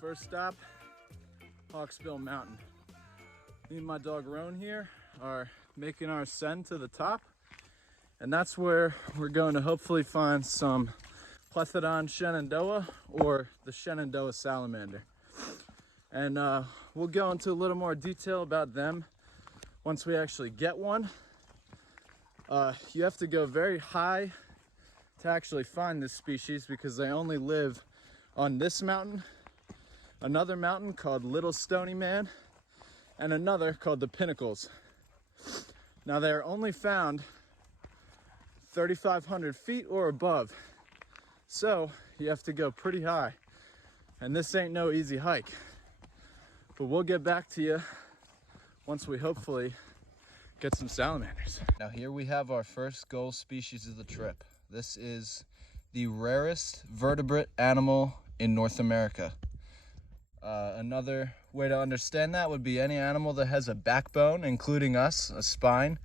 First stop, Hawksbill Mountain. Me and my dog Roan here are making our ascent to the top, and that's where we're going to hopefully find some Plethodon Shenandoah or the Shenandoah salamander. And we'll go into a little more detail about them once we actually get one. You have to go very high to actually find this species because they only live on this mountain, another mountain called Little Stony Man, and another called the Pinnacles. Now they're only found 3,500 feet or above, so you have to go pretty high, and this ain't no easy hike. But we'll get back to you once we hopefully get some salamanders. Now here we have our first goal species of the trip. This is the rarest vertebrate animal in North America. Another way to understand that would be any animal that has a backbone, including us, a spine.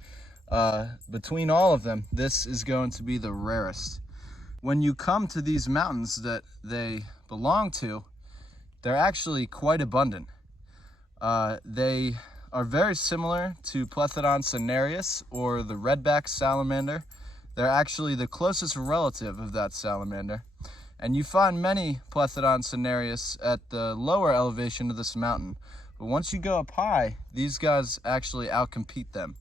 Between all of them, this is going to be the rarest. When you come to these mountains that they belong to, they're actually quite abundant. They are very similar to Plethodon cinereus or the redback salamander. They're actually the closest relative of that salamander. And you find many Plethodon cinereus at the lower elevation of this mountain. But once you go up high, these guys actually outcompete them.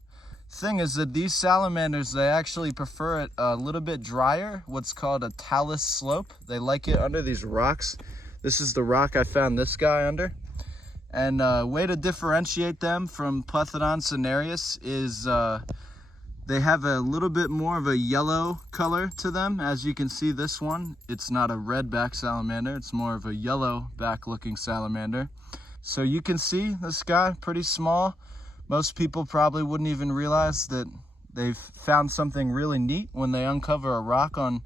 Thing is that these salamanders, they actually prefer it a little bit drier, what's called a talus slope. They like it under these rocks. This is the rock I found this guy under. And a way to differentiate them from Plethodon cinereus is they have a little bit more of a yellow color to them. As you can see, this one, it's not a red back salamander, it's more of a yellow back looking salamander. So you can see this guy, pretty small. Most people probably wouldn't even realize that they've found something really neat when they uncover a rock on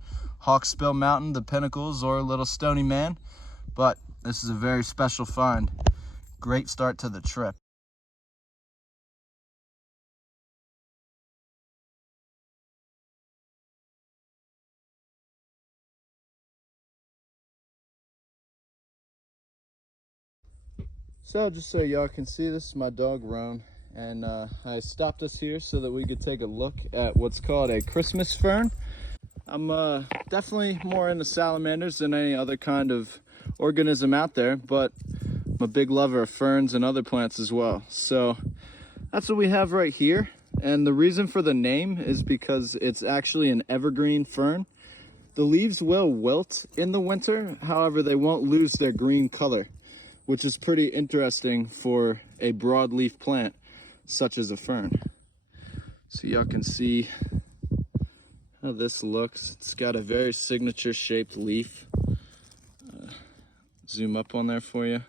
Hawksbill Mountain, the Pinnacles, or Little Stony Man. But this is a very special find. Great start to the trip. So just so y'all can see, this is my dog Roan, and I stopped us here so that we could take a look at what's called a Christmas fern. I'm definitely more into salamanders than any other kind of organism out there, but I'm a big lover of ferns and other plants as well. So that's what we have right here, and the reason for the name is because it's actually an evergreen fern. The leaves will wilt in the winter, however they won't lose their green color, which is pretty interesting for a broadleaf plant such as a fern. So y'all can see how this looks. It's got a very signature shaped leaf. Zoom up on there for you.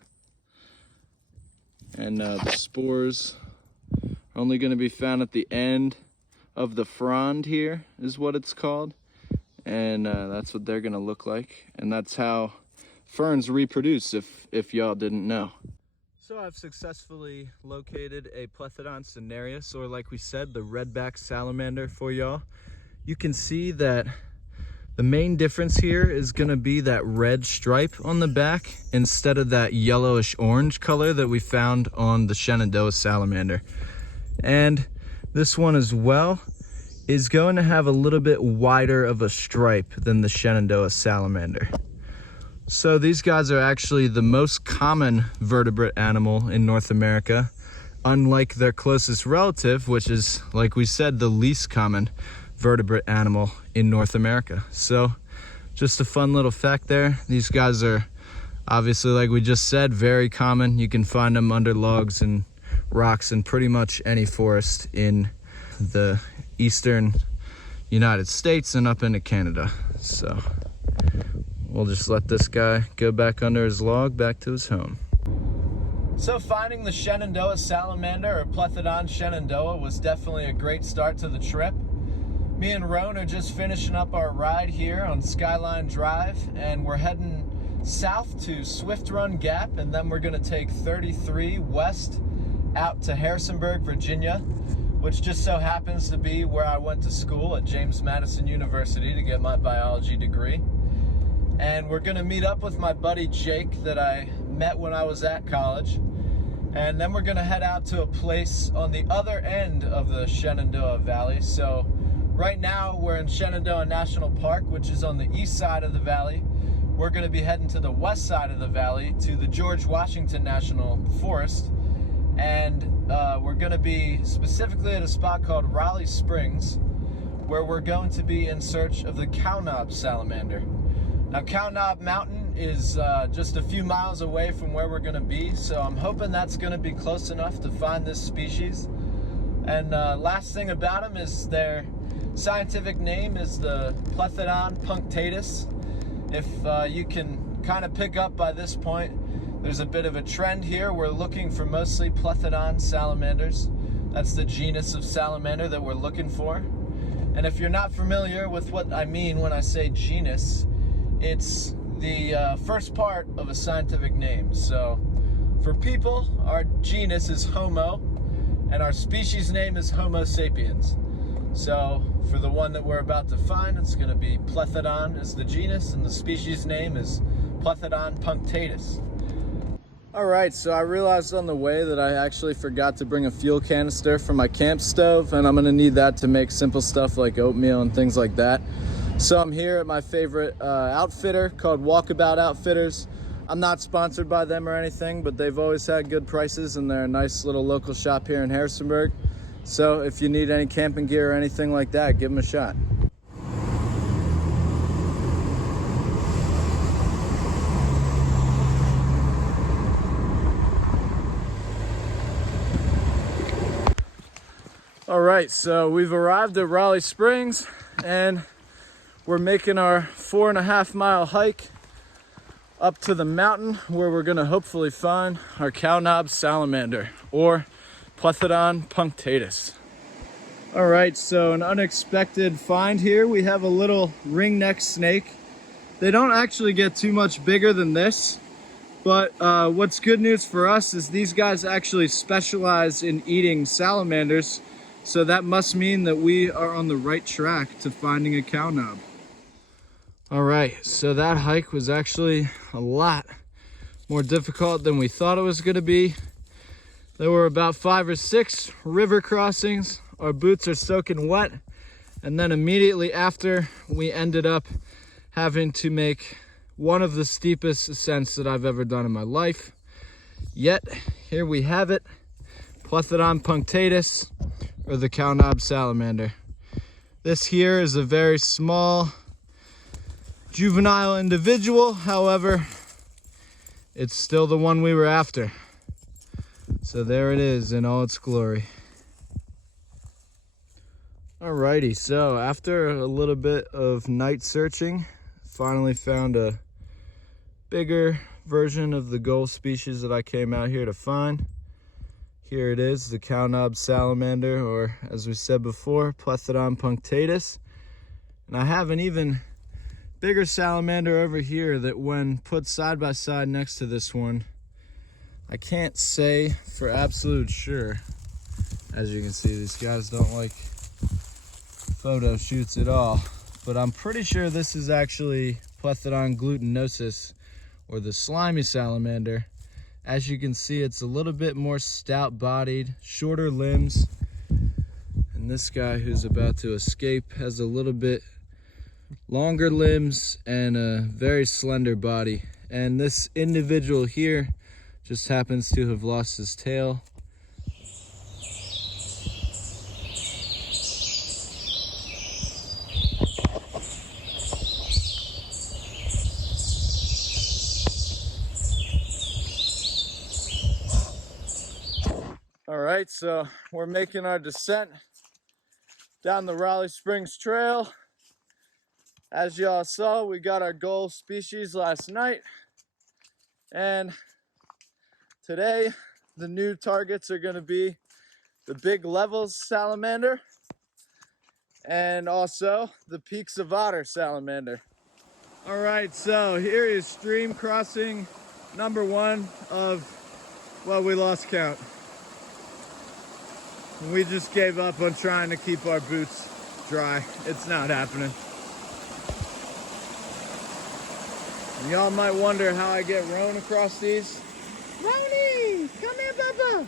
And the spores are only going to be found at the end of the frond here, is what it's called. and that's what they're gonna look like. And that's how ferns reproduce, if y'all didn't know. So I've successfully located a Plethodon cinereus, or like we said, the redback salamander for y'all. You can see that the main difference here is gonna be that red stripe on the back instead of that yellowish orange color that we found on the Shenandoah salamander. And this one as well is going to have a little bit wider of a stripe than the Shenandoah salamander. So these guys are actually the most common vertebrate animal in North America, unlike their closest relative, which is, like we said, the least common vertebrate animal in North America. So just a fun little fact there. These guys are obviously, like we just said, very common. You can find them under logs and rocks in pretty much any forest in the eastern United States and up into Canada. So we'll just let this guy go back under his log, back to his home. So finding the Shenandoah salamander, or Plethodon Shenandoah, was definitely a great start to the trip. Me and Roan are just finishing up our ride here on Skyline Drive, and we're heading south to Swift Run Gap, and then we're gonna take 33 west out to Harrisonburg, Virginia, which just so happens to be where I went to school at James Madison University to get my biology degree. And we're gonna meet up with my buddy Jake that I met when I was at college. And then we're gonna head out to a place on the other end of the Shenandoah Valley. So right now we're in Shenandoah National Park, which is on the east side of the valley. We're gonna be heading to the west side of the valley to the George Washington National Forest. And we're gonna be specifically at a spot called Raleigh Springs, where we're going to be in search of the cow-knob salamander. Now, Cow-Knob Mountain is just a few miles away from where we're gonna be, so I'm hoping that's gonna be close enough to find this species. And last thing about them is their scientific name is the Plethodon punctatus. If you can kind of pick up by this point, there's a bit of a trend here. We're looking for mostly Plethodon salamanders. That's the genus of salamander that we're looking for. And if you're not familiar with what I mean when I say genus, it's the first part of a scientific name. So for people, our genus is Homo, and our species name is Homo sapiens. So for the one that we're about to find, it's gonna be Plethodon is the genus, and the species name is Plethodon punctatus. All right, so I realized on the way that I actually forgot to bring a fuel canister for my camp stove, and I'm gonna need that to make simple stuff like oatmeal and things like that. So I'm here at my favorite outfitter called Walkabout Outfitters. I'm not sponsored by them or anything, but they've always had good prices, and they're a nice little local shop here in Harrisonburg. So if you need any camping gear or anything like that, give them a shot. All right, so we've arrived at Raleigh Springs, and we're making our 4.5 mile hike up to the mountain where we're gonna hopefully find our cow-knob salamander, or Plethodon punctatus. All right, so an unexpected find here. We have a little ringneck snake. They don't actually get too much bigger than this, but what's good news for us is these guys actually specialize in eating salamanders, so that must mean that we are on the right track to finding a cow-knob. All right, so that hike was actually a lot more difficult than we thought it was gonna be. There were about 5 or 6 river crossings. Our boots are soaking wet. And then immediately after, we ended up having to make one of the steepest ascents that I've ever done in my life. Yet, here we have it, Plethodon punctatus, or the cow-knob salamander. This here is a very small juvenile individual. However, it's still the one we were after. So there it is in all its glory. Alrighty, so after a little bit of night searching, finally found a bigger version of the gull species that I came out here to find. Here it is, the cow-knob salamander, or as we said before, Plethodon punctatus. And I haven't even bigger salamander over here that when put side by side next to this one, I can't say for absolute sure. As you can see, these guys don't like photo shoots at all, but I'm pretty sure this is actually Plethodon glutinosus, or the slimy salamander. As you can see, it's a little bit more stout bodied, shorter limbs, and this guy who's about to escape has a little bit longer limbs and a very slender body. And this individual here just happens to have lost his tail. All right, so we're making our descent down the Raleigh Springs Trail. As y'all saw, we got our goal species last night, and today the new targets are going to be the Big Levels salamander and also the Peaks of Otter salamander. All right, so here is stream crossing number 1 of, well, we lost count. We just gave up on trying to keep our boots dry. It's not happening. Y'all might wonder how I get Roan across these. Rony, come here, Bubba.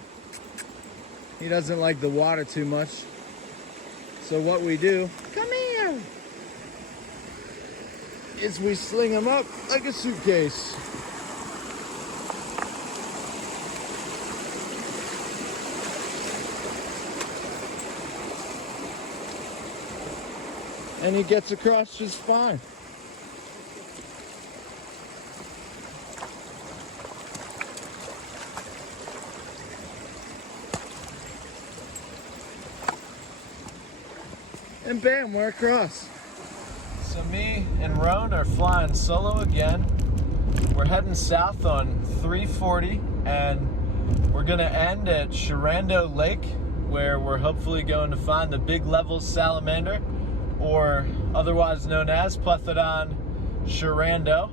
He doesn't like the water too much. So what we do, come here, is we sling him up like a suitcase. And he gets across just fine. And bam, we're across. So me and Roan are flying solo again. We're heading south on 340 and we're gonna end at Sharando Lake, where we're hopefully going to find the Big Levels salamander, or otherwise known as Plethodon Sharando.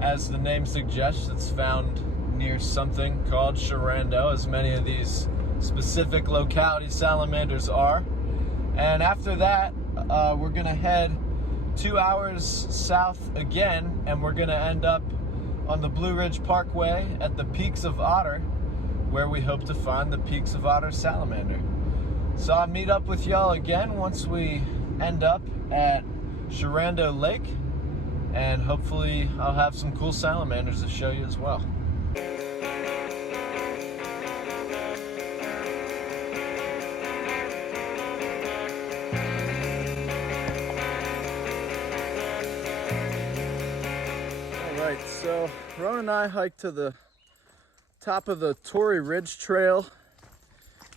As the name suggests, it's found near something called Sharando, as many of these specific locality salamanders are. And after that, we're gonna head 2 hours south again, and we're gonna end up on the Blue Ridge Parkway at the Peaks of Otter, where we hope to find the Peaks of Otter salamander. So I'll meet up with y'all again once we end up at Sharando Lake, and hopefully I'll have some cool salamanders to show you as well. Alright, so Roan and I hiked to the top of the Torrey Ridge Trail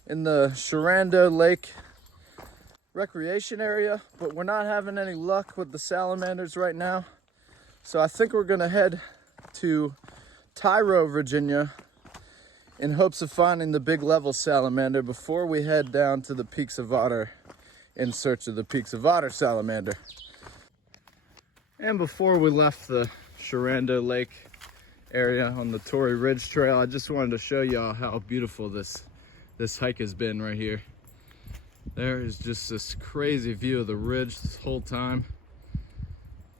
in the Sharando Lake recreation area, but we're not having any luck with the salamanders right now. So I think we're gonna head to Tyro, Virginia in hopes of finding the Big Level salamander before we head down to the Peaks of Otter in search of the Peaks of Otter salamander. And before we left the Sharando Lake area on the Torrey Ridge Trail, I just wanted to show y'all how beautiful this hike has been right here. There is just this crazy view of the ridge this whole time,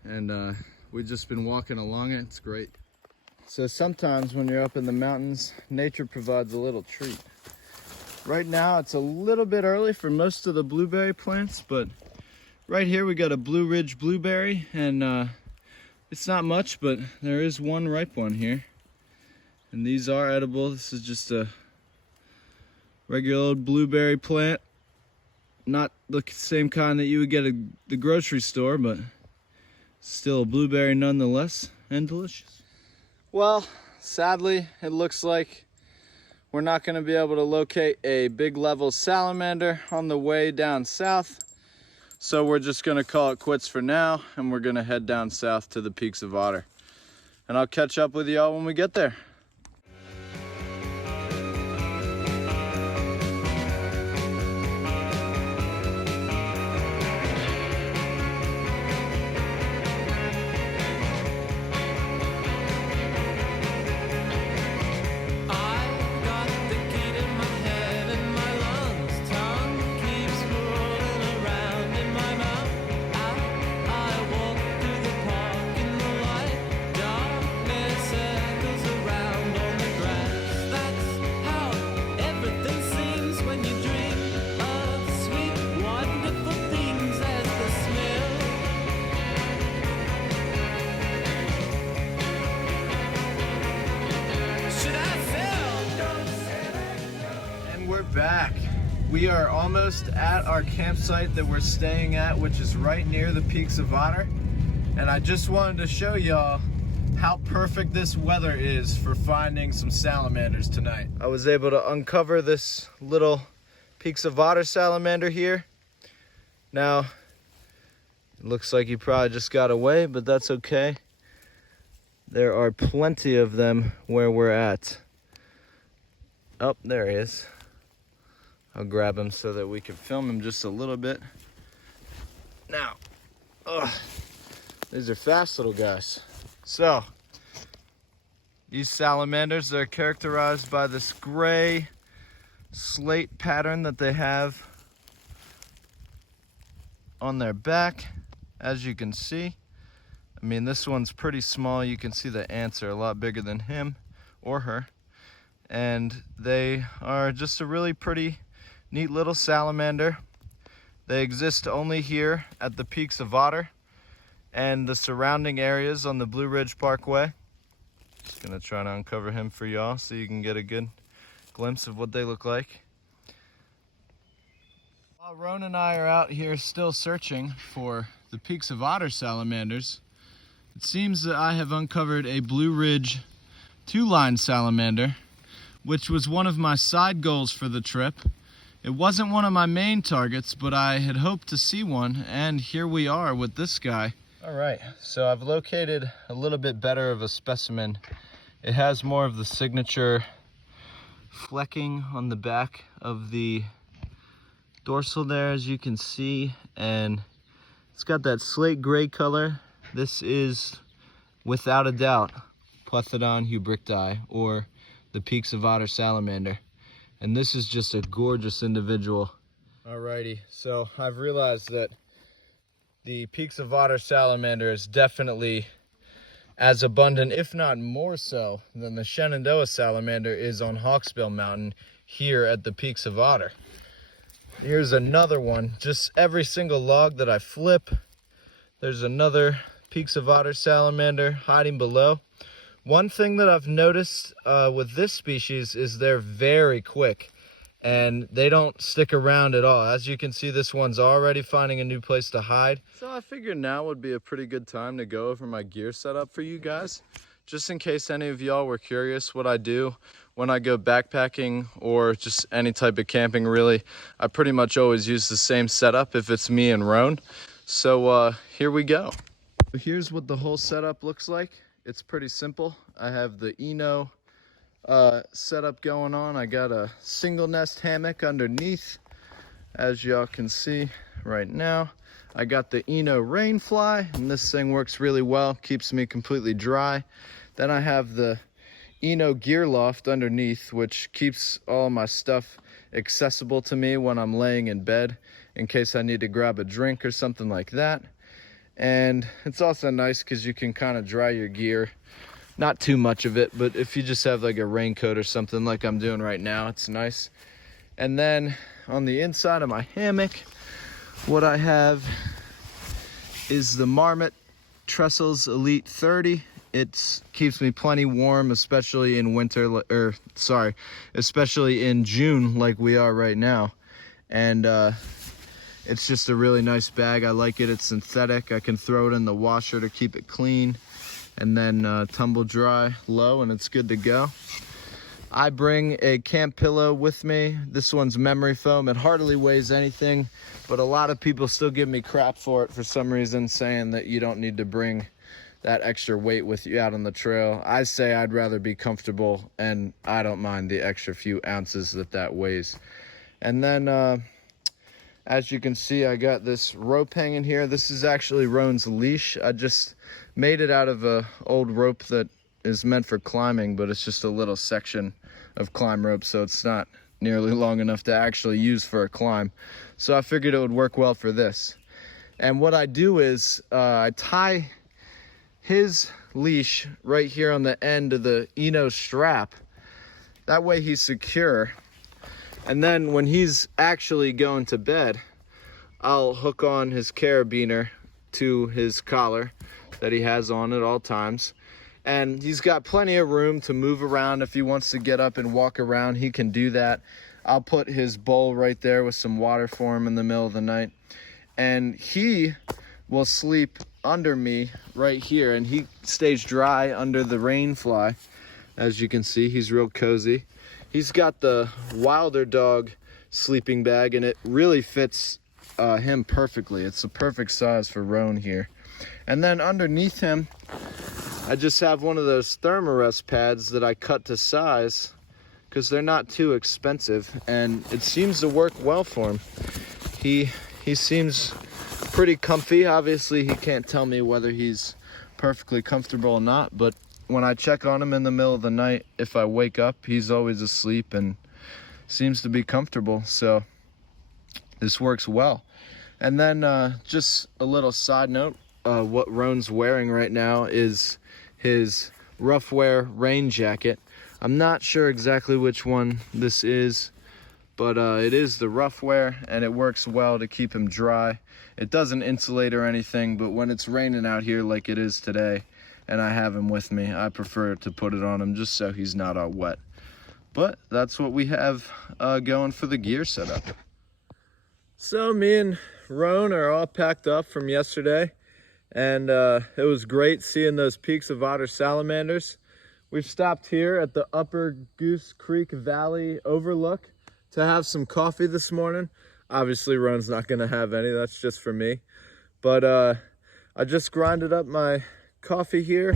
and we've just been walking along it. It's great. So sometimes when you're up in the mountains, nature provides a little treat. Right now it's a little bit early for most of the blueberry plants, but right here we got a Blue Ridge blueberry, and it's not much, but there is one ripe one here, and these are edible. This is just a regular old blueberry plant. Not the same kind that you would get at the grocery store, but still a blueberry nonetheless, and delicious. Well, sadly, it looks like we're not going to be able to locate a Big Level salamander on the way down south. So we're just going to call it quits for now, and we're going to head down south to the Peaks of Otter. And I'll catch up with y'all when we get there. back. We are almost at our campsite that we're staying at, which is right near the Peaks of Otter. And I just wanted to show y'all how perfect this weather is for finding some salamanders tonight. I was able to uncover this little Peaks of Otter salamander here. Now, it looks like he probably just got away, but that's okay. There are plenty of them where we're at. Oh, there he is. I'll grab him so that we can film him just a little bit. Now, these are fast little guys. So, these salamanders are characterized by this gray slate pattern that they have on their back, as you can see. I mean, this one's pretty small. You can see the ants are a lot bigger than him or her. And they are just a really pretty neat little salamander. They exist only here at the Peaks of Otter and the surrounding areas on the Blue Ridge Parkway. Just gonna try to uncover him for y'all so you can get a good glimpse of what they look like. While Ron and I are out here still searching for the Peaks of Otter salamanders, it seems that I have uncovered a Blue Ridge two-line salamander, which was one of my side goals for the trip. It wasn't one of my main targets, but I had hoped to see one, and here we are with this guy. All right, so I've located a little bit better of a specimen. It has more of the signature flecking on the back of the dorsal there, as you can see, and it's got that slate gray color. This is, without a doubt, Plethodon hubrichti, or the Peaks of Otter salamander. And this is just a gorgeous individual. Alrighty, so I've realized that the Peaks of Otter salamander is definitely as abundant, if not more so, than the Shenandoah salamander is on Hawksbill Mountain here at the Peaks of Otter. Here's another one. Just every single log that I flip, there's another Peaks of Otter salamander hiding below. One thing that I've noticed with this species is they're very quick and they don't stick around at all. As you can see, this one's already finding a new place to hide. So I figured now would be a pretty good time to go over my gear setup for you guys, just in case any of y'all were curious what I do when I go backpacking or just any type of camping really. I pretty much always use the same setup if it's me and Roan. So here we go. Here's what the whole setup looks like. It's pretty simple. I have the Eno setup going on. I got a single nest hammock underneath, as y'all can see right now. I got the Eno Rainfly, and this thing works really well, keeps me completely dry. Then I have the Eno Gear Loft underneath, which keeps all my stuff accessible to me when I'm laying in bed in case I need to grab a drink or something like that. And it's also nice because you can kind of dry your gear. Not too much of it, but if you just have like a raincoat or something like I'm doing right now, it's nice. And then on the inside of my hammock, what I have is the Marmot Trestles Elite 30. It keeps me plenty warm, especially in winter, especially in June like we are right now. And it's just a really nice bag. I like it. It's synthetic. I can throw it in the washer to keep it clean and then tumble dry low, and it's good to go. I bring a camp pillow with me. This one's memory foam. It hardly weighs anything, but a lot of people still give me crap for it for some reason, saying that you don't need to bring that extra weight with you out on the trail. I say I'd rather be comfortable, and I don't mind the extra few ounces that weighs. And then as you can see, I got this rope hanging here. This is actually Roan's leash. I just made it out of a old rope that is meant for climbing, but it's just a little section of climb rope, so it's not nearly long enough to actually use for a climb. So I figured it would work well for this. And what I do is I tie his leash right here on the end of the Eno strap. That way he's secure. And then when he's actually going to bed, I'll hook on his carabiner to his collar that he has on at all times. And he's got plenty of room to move around. If he wants to get up and walk around, he can do that. I'll put his bowl right there with some water for him in the middle of the night. And he will sleep under me right here, and he stays dry under the rain fly. As you can see, he's real cozy. He's got the Wilder Dog sleeping bag, and it really fits him perfectly. It's the perfect size for Roan here. And then underneath him, I just have one of those Thermarest pads that I cut to size because they're not too expensive, and it seems to work well for him. He seems pretty comfy. Obviously, he can't tell me whether he's perfectly comfortable or not, but when I check on him in the middle of the night, if I wake up, he's always asleep and seems to be comfortable. So this works well. And then just a little side note, what Roan's wearing right now is his Rough Wear rain jacket. I'm not sure exactly which one this is, but it is the Rough Wear, and it works well to keep him dry. It doesn't insulate or anything, but when it's raining out here like it is today, and I have him with me, I prefer to put it on him just so he's not all wet. But that's what we have going for the gear setup. So me and Roan are all packed up from yesterday, and it was great seeing those peaks of otter salamanders. We've stopped here at the Upper Goose Creek Valley Overlook to have some coffee this morning. Obviously, Roan's not gonna have any, that's just for me. But I just grinded up my coffee here,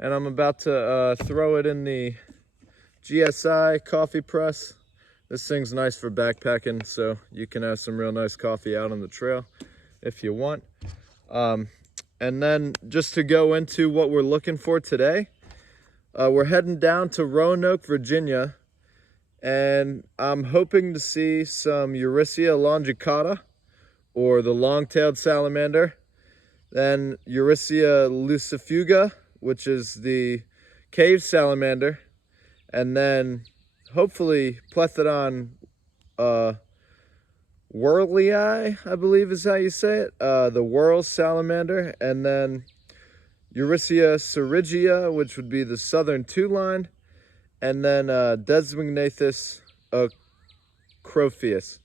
and I'm about to throw it in the GSI coffee press. This thing's nice for backpacking, so you can have some real nice coffee out on the trail if you want. And then just to go into what we're looking for today, we're heading down to Roanoke, Virginia, and I'm hoping to see some Eurysia longicauda, or the long-tailed salamander, then Eurysia lucifuga, which is the cave salamander, and then hopefully Plethodon whirlii, I believe is how you say it, the whirl salamander, and then Eurysia syringia, which would be the southern two-line, and then Desmognathus acrophius,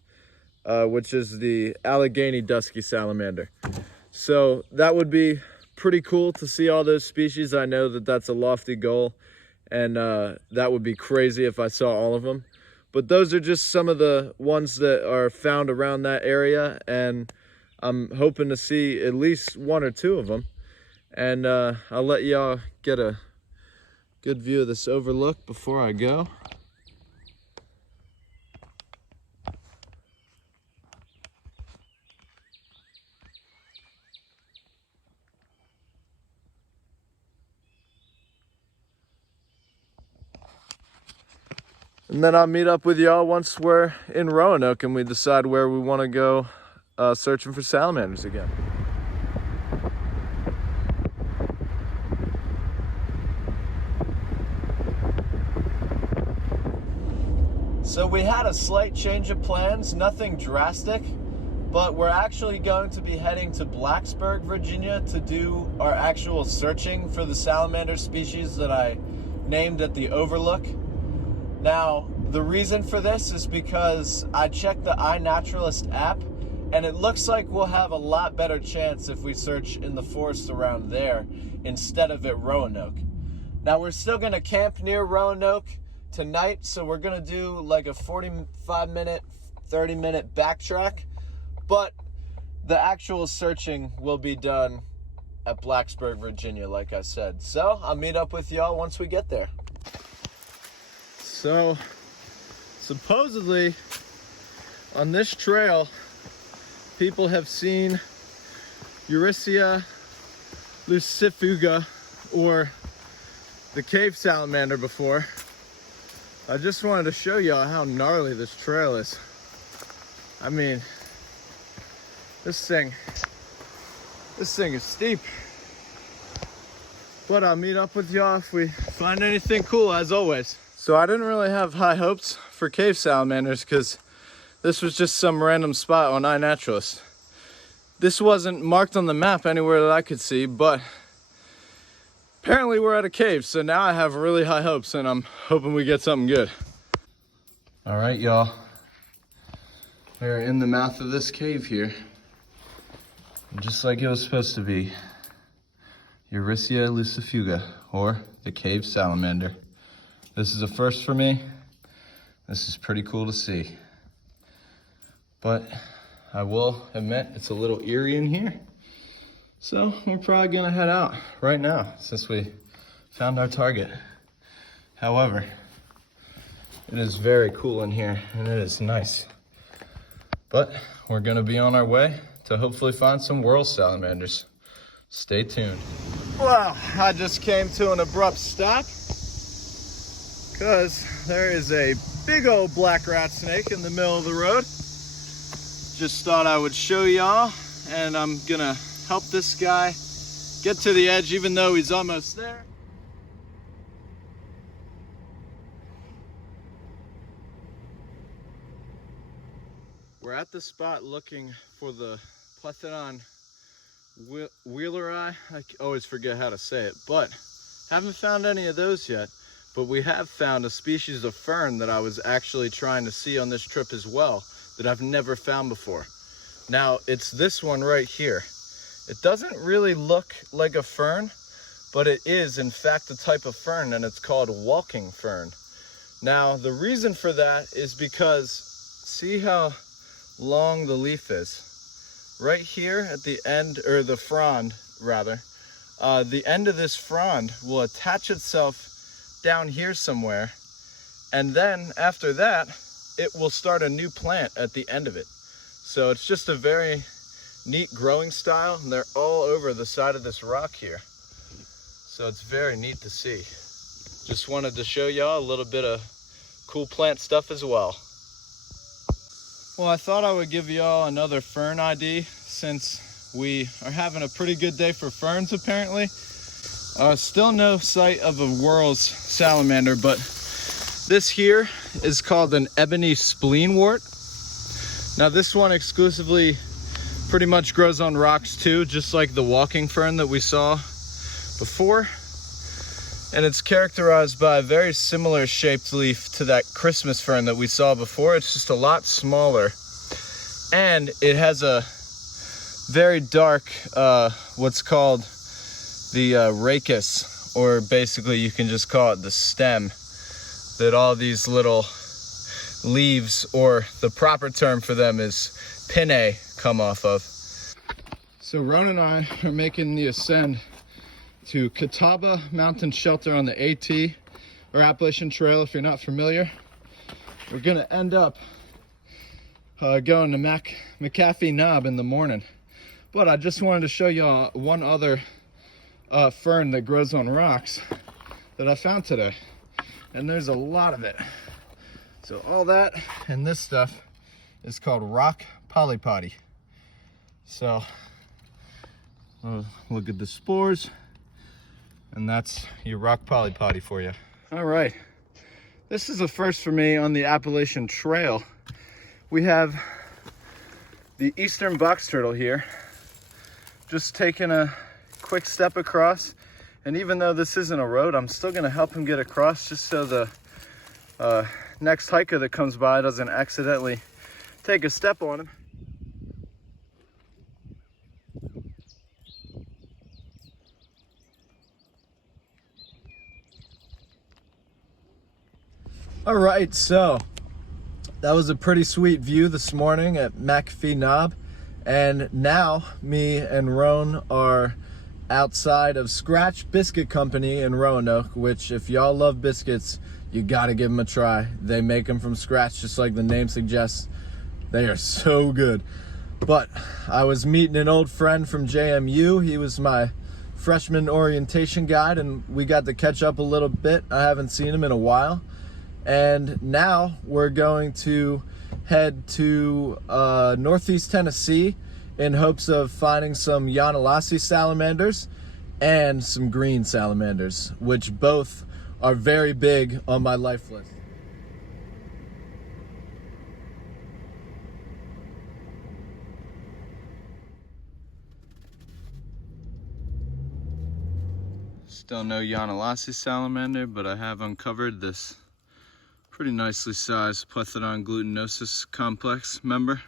which is the Allegheny dusky salamander. So that would be pretty cool to see all those species. I know that that's a lofty goal, and that would be crazy if I saw all of them. But those are just some of the ones that are found around that area, and I'm hoping to see at least one or two of them. And I'll let y'all get a good view of this overlook before I go. And then I'll meet up with y'all once we're in Roanoke and we decide where we want to go searching for salamanders again. So we had a slight change of plans, nothing drastic, but we're actually going to be heading to Blacksburg, Virginia to do our actual searching for the salamander species that I named at the Overlook. Now, the reason for this is because I checked the iNaturalist app, and it looks like we'll have a lot better chance if we search in the forest around there instead of at Roanoke. Now, we're still going to camp near Roanoke tonight, so we're going to do like a 45-minute, 30-minute backtrack, but the actual searching will be done at Blacksburg, Virginia, like I said. So I'll meet up with y'all once we get there. So supposedly on this trail, people have seen Eurysia lucifuga, or the cave salamander, before. I just wanted to show y'all how gnarly this trail is. I mean, this thing is steep. But I'll meet up with y'all if we find anything cool, as always. So I didn't really have high hopes for cave salamanders because this was just some random spot on iNaturalist. This wasn't marked on the map anywhere that I could see, but apparently we're at a cave, so now I have really high hopes, and I'm hoping we get something good. All right, y'all. We're in the mouth of this cave here. Just like it was supposed to be. Eurycia lucifuga, or the cave salamander. This is a first for me. This is pretty cool to see. But I will admit it's a little eerie in here. So we're probably gonna head out right now since we found our target. However, it is very cool in here and it is nice. But we're gonna be on our way to hopefully find some world salamanders. Stay tuned. Wow, I just came to an abrupt stop because there is a big old black rat snake in the middle of the road. Just thought I would show y'all, and I'm gonna help this guy get to the edge even though he's almost there. We're at the spot looking for the Plethodon wheeleri. I always forget how to say it, but haven't found any of those yet. But we have found a species of fern that I was actually trying to see on this trip as well, that I've never found before. Now, it's this one right here. It doesn't really look like a fern, but it is in fact a type of fern, and it's called walking fern. Now, the reason for that is because, see how long the leaf is? Right here at the end, or the frond rather, the end of this frond will attach itself down here somewhere, and then after that it will start a new plant at the end of it. So it's just a very neat growing style, and they're all over the side of this rock here. So it's very neat to see. Just wanted to show y'all a little bit of cool plant stuff as well. Well, I thought I would give y'all another fern ID since we are having a pretty good day for ferns apparently. Still no sight of a World's salamander, but this here is called an ebony spleenwort. Now this one exclusively pretty much grows on rocks too, just like the walking fern that we saw before. And it's characterized by a very similar shaped leaf to that Christmas fern that we saw before. It's just a lot smaller. And it has a very dark, what's called the rachis, or basically you can just call it the stem, that all these little leaves, or the proper term for them is pinnae, come off of. So Ron and I are making the ascent to Catawba Mountain Shelter on the AT, or Appalachian Trail if you're not familiar. We're gonna end up going to McAfee Knob in the morning. But I just wanted to show y'all one other fern that grows on rocks that I found today. And there's a lot of it. So all that and this stuff is called rock polypody. So look at the spores, and that's your rock polypody for you. All right, this is a first for me on the Appalachian Trail. We have the eastern box turtle here, just taking a quick step across. And even though this isn't a road, I'm still gonna help him get across, just so the next hiker that comes by doesn't accidentally take a step on him. All right, so that was a pretty sweet view this morning at McAfee Knob. And now me and Roan are outside of Scratch Biscuit Company in Roanoke, which if y'all love biscuits, you gotta give them a try. They make them from scratch, just like the name suggests. They are so good. But I was meeting an old friend from JMU. He was my freshman orientation guide, and we got to catch up a little bit. I haven't seen him in a while. And now we're going to head to Northeast Tennessee in hopes of finding some Yanalasi salamanders and some green salamanders, which both are very big on my life list. Still no Yanalasi salamander, but I have uncovered this Pretty nicely sized Plethodon glutinosus complex member.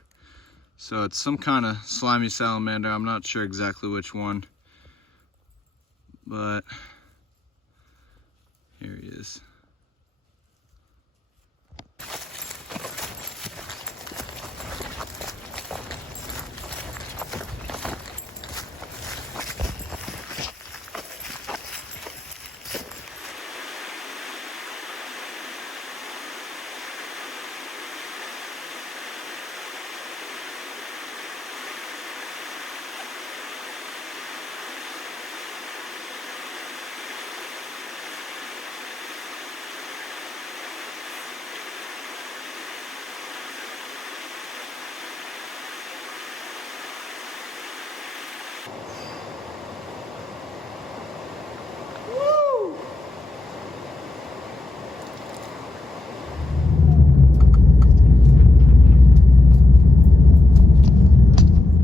So it's some kind of slimy salamander. I'm not sure exactly which one, but here he is.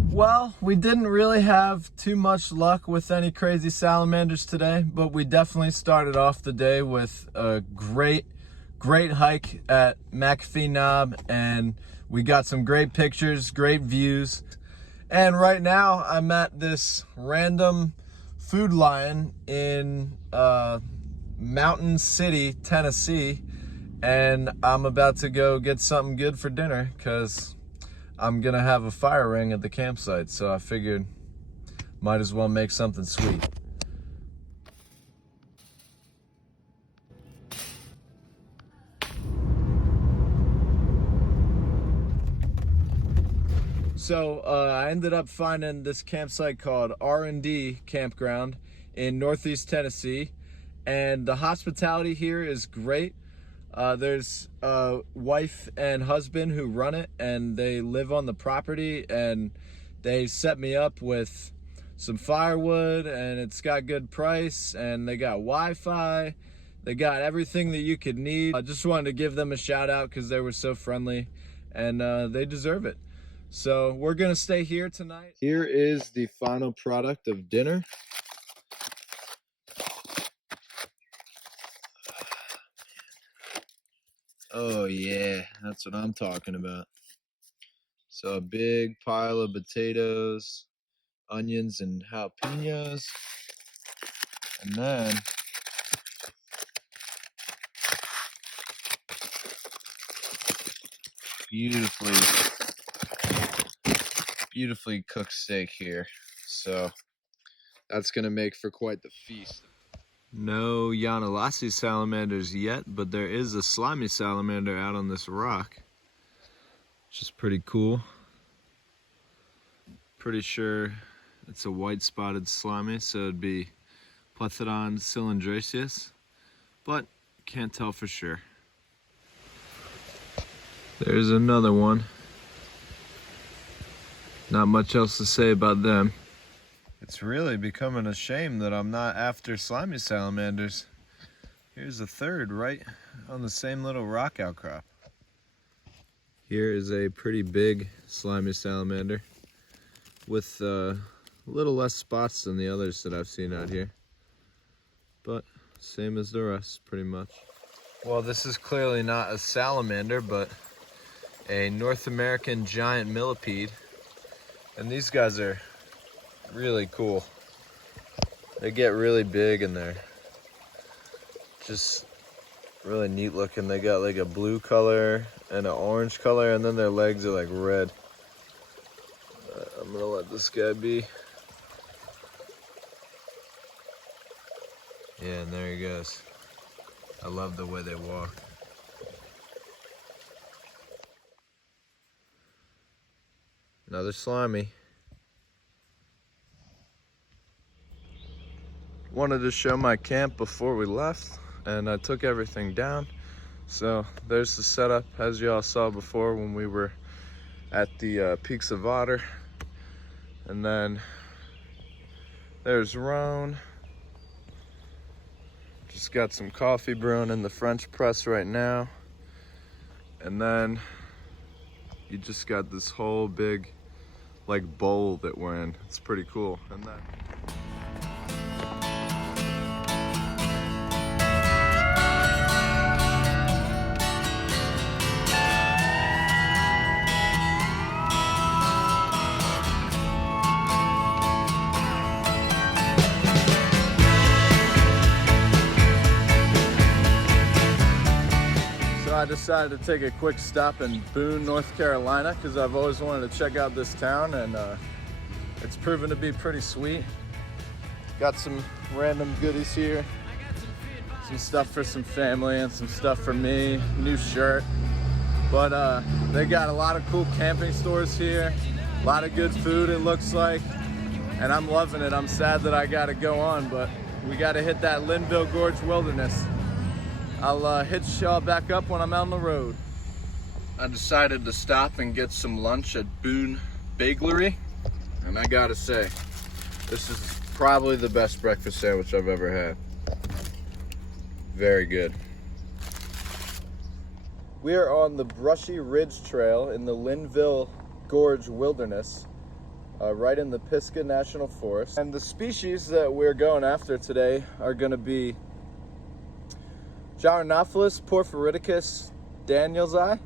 Well, we didn't really have too much luck with any crazy salamanders today, but we definitely started off the day with a great hike at McAfee Knob, and we got some great pictures, great views. And right now I'm at this random food lion in Mountain City, Tennessee, and I'm about to go get something good for dinner because I'm gonna have a fire ring at the campsite, so I figured might as well make something sweet. So I ended up finding this campsite called R&D Campground in Northeast Tennessee, and the hospitality here is great. There's a wife and husband who run it, and they live on the property, and they set me up with some firewood, and it's got good price, and they got Wi-Fi. They got everything that you could need. I just wanted to give them a shout out because they were so friendly, and they deserve it. So we're gonna stay here tonight. Here is the final product of dinner. Oh yeah, that's what I'm talking about. So a big pile of potatoes, onions, and jalapenos. And then beautifully cooked steak here. So that's gonna make for quite the feast. No Yanalasi salamanders yet, but there is a slimy salamander out on this rock, which is pretty cool. Pretty sure it's a white spotted slimy, so it'd be Plethodon cylindriceus, but can't tell for sure. There's another one. Not much else to say about them. It's really becoming a shame that I'm not after slimy salamanders. Here's a third right on the same little rock outcrop. Here is a pretty big slimy salamander with a little less spots than the others that I've seen out here. But same as the rest, pretty much. Well, this is clearly not a salamander, but a North American giant millipede. And these guys are really cool. They get really big and they're just really neat looking. They got like a blue color and an orange color, and then their legs are like red. I'm gonna let this guy be. Yeah, and there he goes. I love the way they walk. Another slimy. Wanted to show my camp before we left, and I took everything down. So there's the setup as you all saw before when we were at the Peaks of Otter. And then there's Roan. Just got some coffee brewing in the French press right now. And then you just got this whole big like bowl that we're in. It's pretty cool. And then I decided to take a quick stop in Boone, North Carolina, because I've always wanted to check out this town, and it's proven to be pretty sweet. Got some random goodies here. Some stuff for some family and some stuff for me, new shirt. But they got a lot of cool camping stores here, a lot of good food it looks like, and I'm loving it. I'm sad that I gotta go on, but we gotta hit that Linville Gorge Wilderness. I'll hit y'all back up when I'm out on the road. I decided to stop and get some lunch at Boone Baglery, and I gotta say, this is probably the best breakfast sandwich I've ever had. Very good. We are on the Brushy Ridge Trail in the Linville Gorge Wilderness, right in the Pisgah National Forest. And the species that we're going after today are gonna be Gyronophilus porphyriticus danielsi,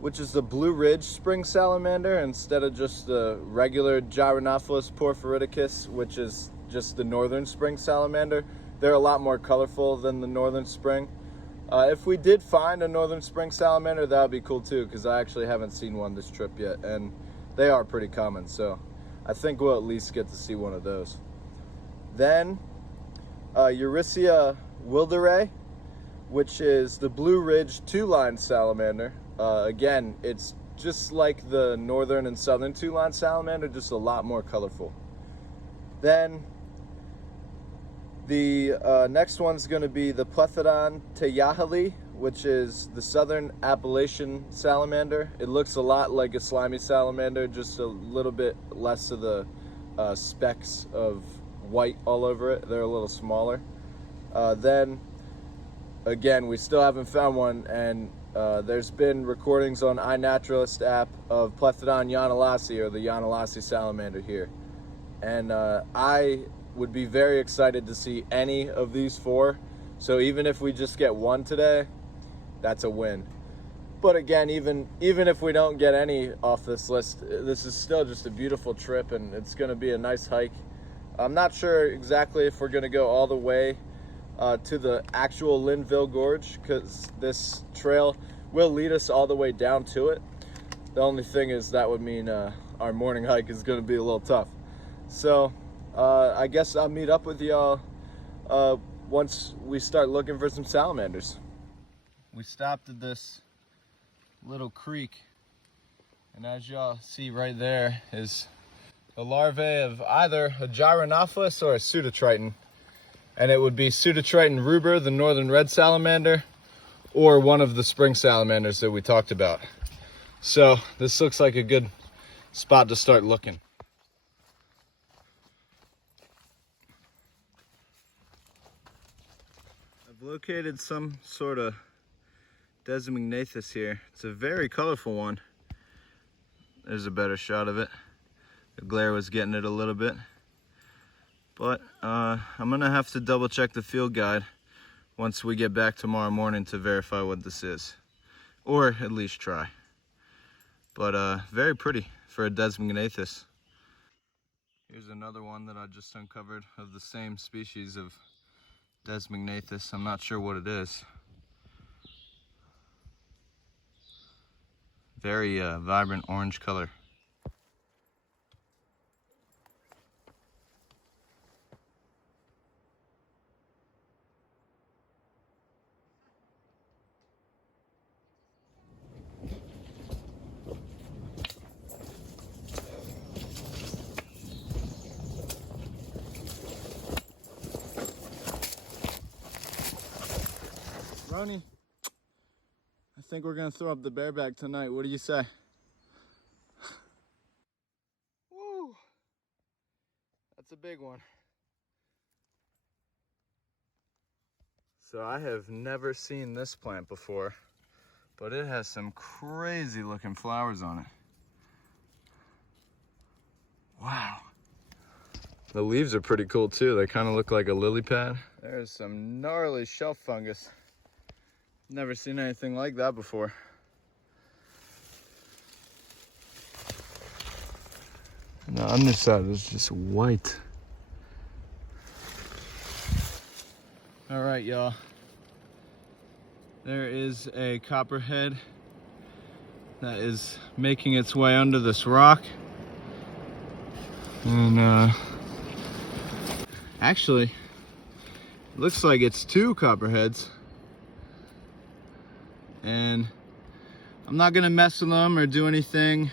which is the Blue Ridge spring salamander instead of just the regular Gyronophilus porphyriticus, which is just the northern spring salamander. They're a lot more colorful than the northern spring. If we did find a northern spring salamander, that would be cool too, because I actually haven't seen one this trip yet, and they are pretty common, so I think we'll at least get to see one of those. Then Eurycia wilderae, which is the Blue Ridge two-line salamander. Again, it's just like the northern and southern two-line salamander, just a lot more colorful. Then the next one's going to be the Plethodon teyahali, which is the Southern Appalachian salamander. It looks a lot like a slimy salamander, just a little bit less of the specks of white all over it. They're a little smaller. Then again, we still haven't found one, and there's been recordings on iNaturalist app of Plethodon yanalasi, or the yanalasi salamander here. And I would be very excited to see any of these four. So even if we just get one today, that's a win. But again, even if we don't get any off this list, this is still just a beautiful trip, and it's gonna be a nice hike. I'm not sure exactly if we're gonna go all the way to the actual Linville Gorge, because this trail will lead us all the way down to it. The only thing is that would mean our morning hike is gonna be a little tough. So I guess I'll meet up with y'all once we start looking for some salamanders. We stopped at this little creek, and as y'all see right there is the larvae of either a Gyronophilus or a Pseudotriton. And it would be Pseudotriton ruber, the northern red salamander, or one of the spring salamanders that we talked about. So this looks like a good spot to start looking. I've located some sort of Desmognathus here. It's a very colorful one. There's a better shot of it. The glare was getting it a little bit. But I'm gonna have to double check the field guide once we get back tomorrow morning to verify what this is. Or at least try. But very pretty for a Desmognathus. Here's another one that I just uncovered of the same species of Desmognathus. I'm not sure what it is. Very vibrant orange color. Ronnie, I think we're gonna throw up the bareback tonight. What do you say? Woo! That's a big one. So I have never seen this plant before, but it has some crazy looking flowers on it. Wow. The leaves are pretty cool too. They kind of look like a lily pad. There's some gnarly shelf fungus. Never seen anything like that before. And the underside is just white. All right, y'all. There is a copperhead that is making its way under this rock. And actually, looks like it's two copperheads. And I'm not gonna mess with them or do anything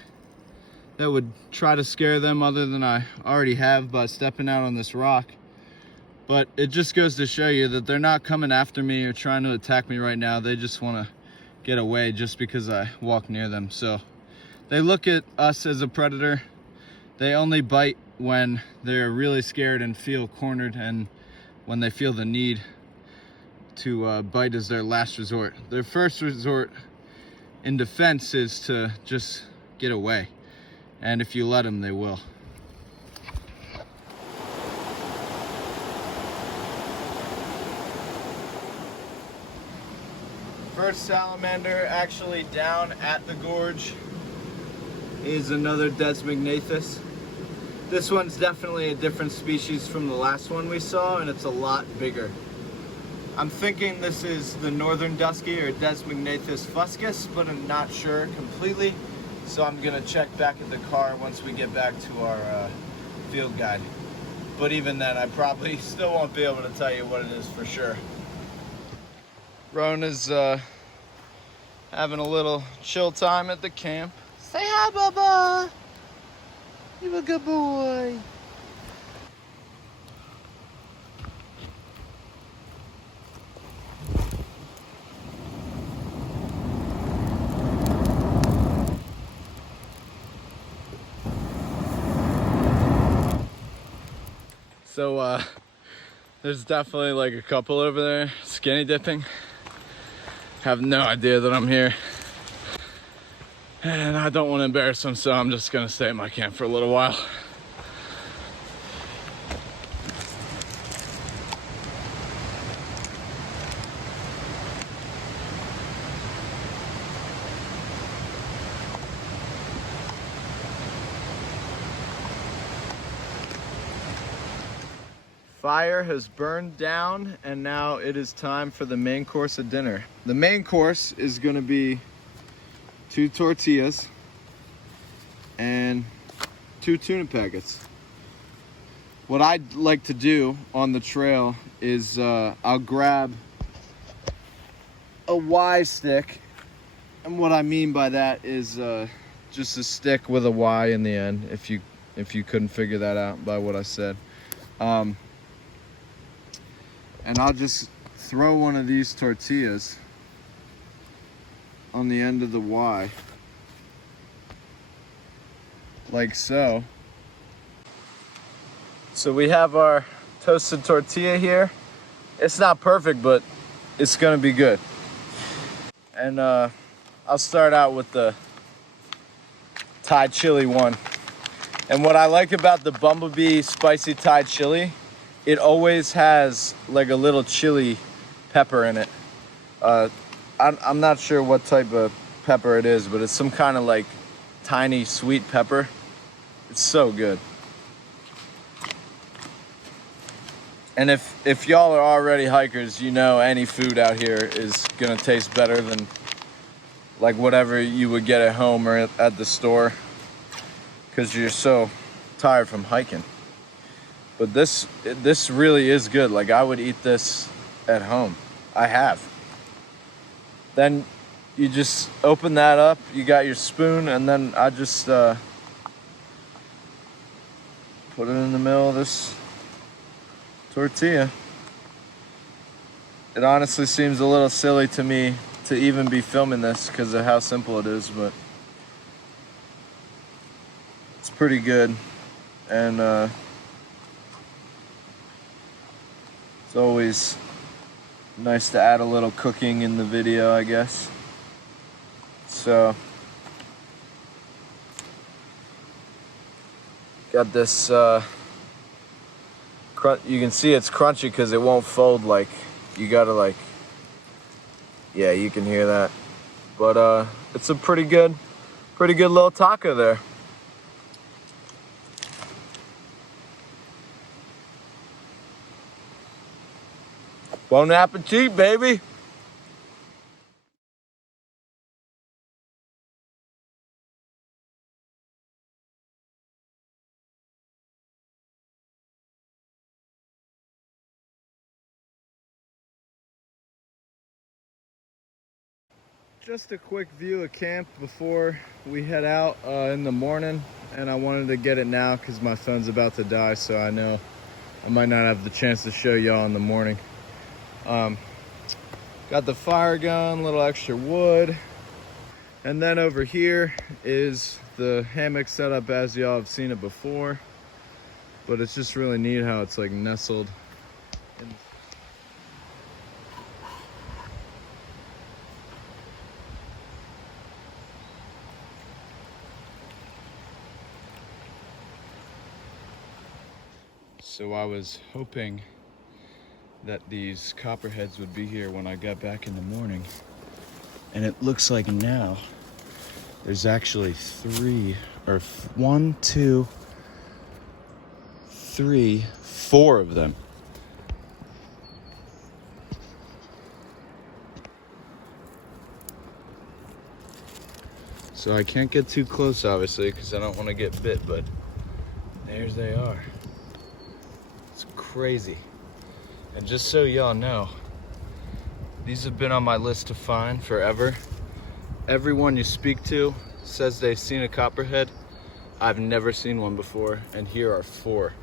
that would try to scare them other than I already have by stepping out on this rock. But it just goes to show you that they're not coming after me or trying to attack me right now. They just want to get away just because I walk near them. So they look at us as a predator. They only bite when they're really scared and feel cornered, and when they feel the need to bite as their last resort. Their first resort in defense is to just get away. And if you let them, they will. First salamander actually down at the gorge is another Desmognathus. This one's definitely a different species from the last one we saw, and it's a lot bigger. I'm thinking this is the northern dusky or Desmognathus fuscus, but I'm not sure completely. So I'm gonna check back at the car once we get back to our field guide. But even then, I probably still won't be able to tell you what it is for sure. Roan is having a little chill time at the camp. Say hi, Bubba. You're a good boy. So there's definitely like a couple over there skinny dipping. Have no idea that I'm here. And I don't want to embarrass them, so I'm just gonna stay at my camp for a little while. Fire has burned down, and now it is time for the main course of dinner. The main course is gonna be 2 tortillas and 2 tuna packets. What I'd like to do on the trail is I'll grab a Y stick, and what I mean by that is just a stick with a Y in the end, if you couldn't figure that out by what I said. And I'll just throw one of these tortillas on the end of the Y, like so. So we have our toasted tortilla here. It's not perfect, but it's gonna be good. And I'll start out with the Thai chili one. And what I like about the Bumblebee spicy Thai chili, it always has like a little chili pepper in it. I'm not sure what type of pepper it is, but it's some kind of like tiny sweet pepper. It's so good. And if y'all are already hikers, you know any food out here is gonna taste better than like whatever you would get at home or at the store, because you're so tired from hiking. But this really is good. Like, I would eat this at home. I have. Then you just open that up, you got your spoon, and then I just put it in the middle of this tortilla. It honestly seems a little silly to me to even be filming this because of how simple it is, but it's pretty good. And it's always nice to add a little cooking in the video, I guess. So got this you can see it's crunchy because it won't fold. Like, you gotta, like, yeah, you can hear that. But it's a pretty good little taco there. Bon appetit, baby. Just a quick view of camp before we head out in the morning, and I wanted to get it now because my phone's about to die, so I know I might not have the chance to show y'all in the morning. Got the fire going, a little extra wood, and then over here is the hammock setup as y'all have seen it before, but it's just really neat how it's like nestled in. So I was hoping that these copperheads would be here when I got back in the morning, and it looks like now there's actually four of them. So I can't get too close, obviously, because I don't want to get bit, but there they are. It's crazy. And just so y'all know, these have been on my list to find forever. Everyone you speak to says they've seen a copperhead. I've never seen one before, and here are four.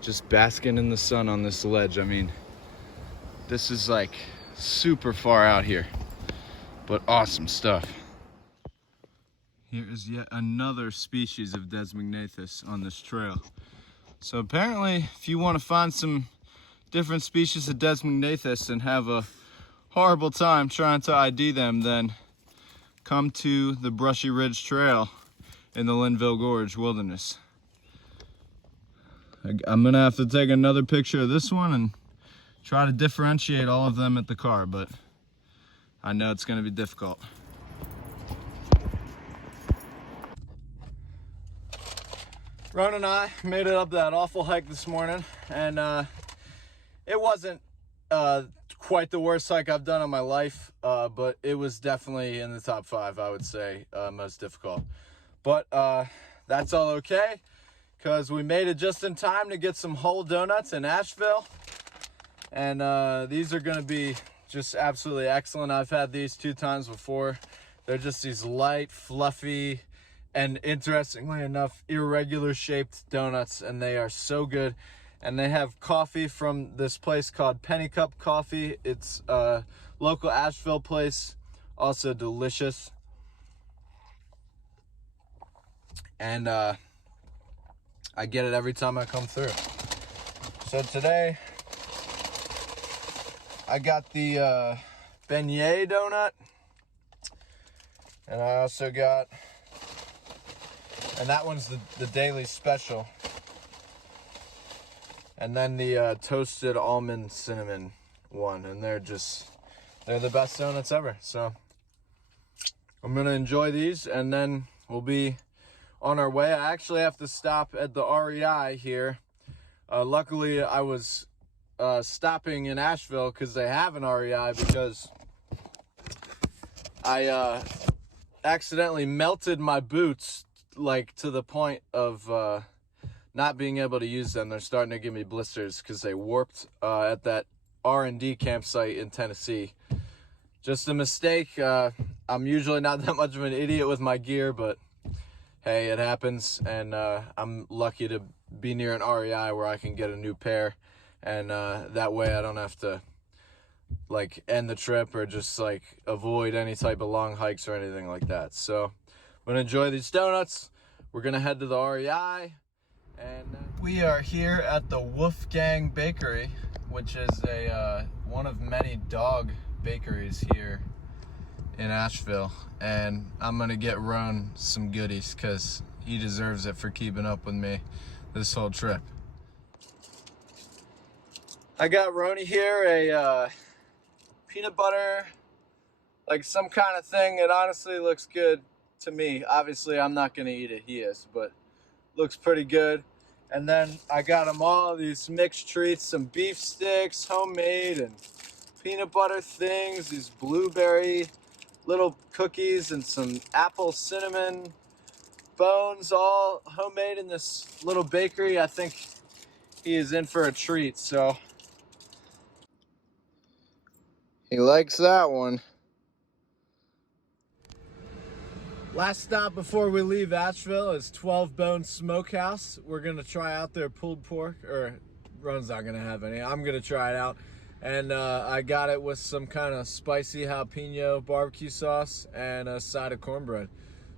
Just basking in the sun on this ledge. I mean, this is like super far out here, but awesome stuff. Here is yet another species of Desmognathus on this trail. So apparently, if you want to find some different species of Desmognathus and have a horrible time trying to ID them, then come to the Brushy Ridge Trail in the Linville Gorge Wilderness. I'm gonna have to take another picture of this one and try to differentiate all of them at the car, but I know it's gonna be difficult. Ron and I made it up that awful hike this morning, and it wasn't quite the worst hike I've done in my life, but it was definitely in the top 5, I would say, most difficult. But that's all okay, because we made it just in time to get some whole donuts in Asheville, and these are going to be just absolutely excellent. I've had these 2 times before. They're just these light, fluffy, and interestingly enough, irregular shaped donuts, and they are so good. And they have coffee from this place called Penny Cup Coffee. It's a local Asheville place, also delicious. And I get it every time I come through. So today, I got the beignet donut, and I also got, and that one's the daily special. And then the toasted almond cinnamon one, and they're the best donuts ever. So I'm gonna enjoy these, and then we'll be on our way. I actually have to stop at the REI here. Luckily, I was stopping in Asheville because they have an REI, because I accidentally melted my boots, like to the point of not being able to use them. They're starting to give me blisters because they warped at that R&D campsite in Tennessee. Just a mistake. I'm usually not that much of an idiot with my gear, but hey, it happens, and I'm lucky to be near an REI where I can get a new pair, and that way I don't have to like end the trip or just like avoid any type of long hikes or anything like that. So I'm gonna enjoy these donuts. We're gonna head to the REI. And we are here at the Wolfgang Bakery, which is one of many dog bakeries here in Asheville, and I'm gonna get Roan some goodies because he deserves it for keeping up with me this whole trip. I got Roni here a peanut butter, like some kind of thing. It honestly looks good to me. Obviously I'm not gonna eat it, he is, but looks pretty good. And then I got them all these mixed treats, some beef sticks, homemade, and peanut butter things, these blueberry little cookies, and some apple cinnamon bones, all homemade in this little bakery. I think he is in for a treat, so he likes that one. Last stop before we leave Asheville is 12 Bone Smokehouse. We're gonna try out their pulled pork, or Ron's not gonna have any. I'm gonna try it out. And I got it with some kind of spicy jalapeno barbecue sauce and a side of cornbread.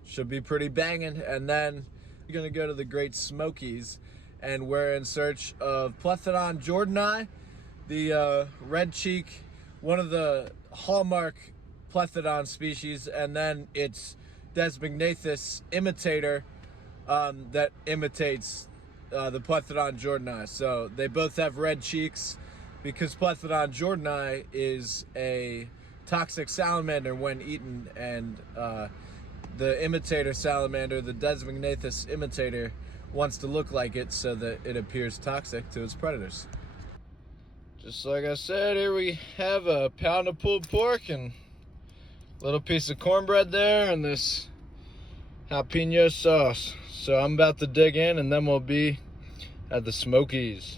Should be pretty banging. And then we're gonna go to the Great Smokies, and we're in search of Plethodon Jordani, the red cheek, one of the hallmark Plethodon species, and then its Desmognathus imitator that imitates the Plethodon Jordani. So they both have red cheeks because Plethodon Jordani is a toxic salamander when eaten, and the imitator salamander, the Desmognathus imitator, wants to look like it so that it appears toxic to its predators. Just like I said, here we have a pound of pulled pork and little piece of cornbread there and this jalapeno sauce. So I'm about to dig in and then we'll be at the Smokies.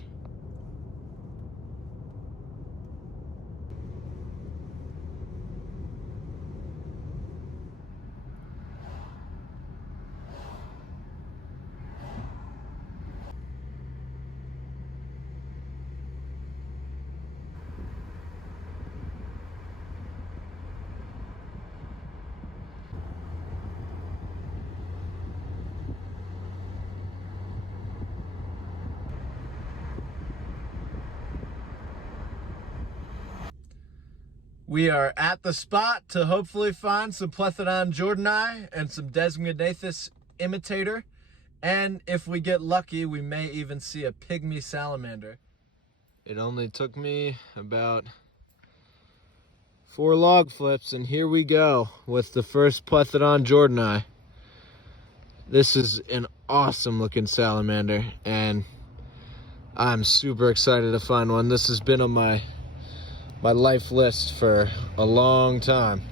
We are at the spot to hopefully find some Plethodon Jordani and some Desmognathus imitator. And if we get lucky, we may even see a pygmy salamander. It only took me about 4 log flips, and here we go with the first Plethodon Jordani. This is an awesome looking salamander, and I'm super excited to find one. This has been on my life list for a long time.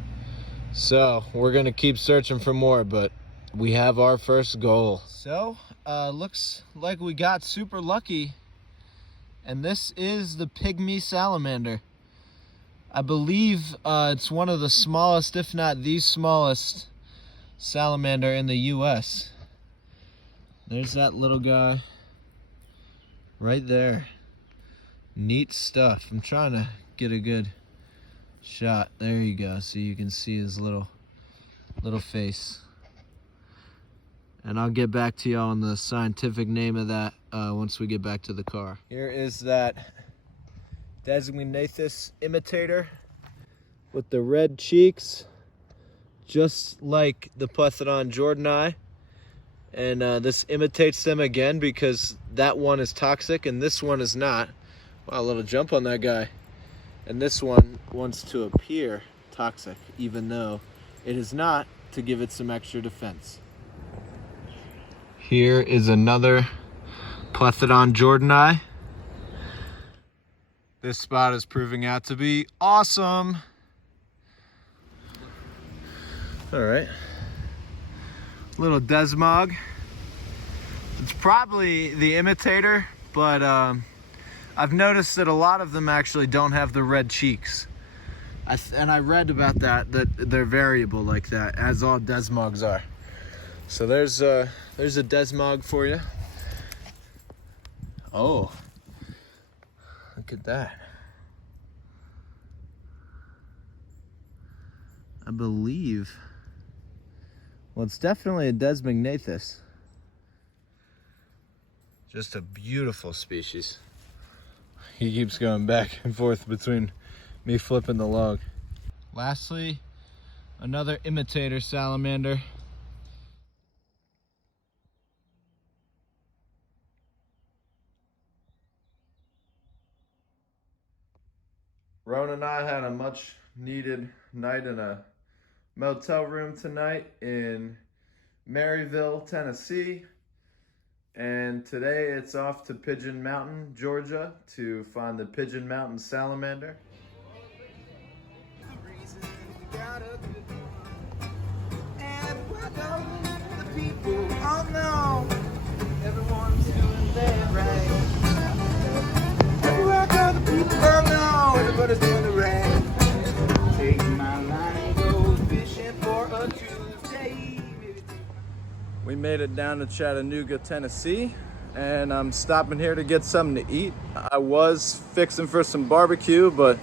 So we're gonna keep searching for more, but we have our first goal. So looks like we got super lucky, and this is the pygmy salamander. I believe it's one of the smallest, if not the smallest, salamander in the US. There's that little guy right there. Neat stuff. I'm trying to get a good shot. There you go, so you can see his little face. And I'll get back to y'all on the scientific name of that once we get back to the car. Here is that Desmognathus imitator with the red cheeks, just like the Plethodon Jordani. And this imitates them again because that one is toxic and this one is not. Wow, a little jump on that guy. And this one wants to appear toxic, even though it is not, to give it some extra defense. Here is another Plethodon Jordani. This spot is proving out to be awesome. All right. Little Desmog. It's probably the imitator, but I've noticed that a lot of them actually don't have the red cheeks. And I read about that they're variable like that, as all Desmogs are. So there's a Desmog for you. Oh, look at that. I believe, well, it's definitely a Desmognathus. Just a beautiful species. He keeps going back and forth between me flipping the log. Lastly, another imitator salamander. Ron and I had a much needed night in a motel room tonight in Maryville, Tennessee. And today it's off to Pigeon Mountain, Georgia to find the Pigeon Mountain salamander. Everyone's doing that right. Everywhere I go, the people know everybody's doing it right. Take my line and go fishing for a Tuesday. made it down to Chattanooga, Tennessee, and I'm stopping here to get something to eat. I was fixing for some barbecue, but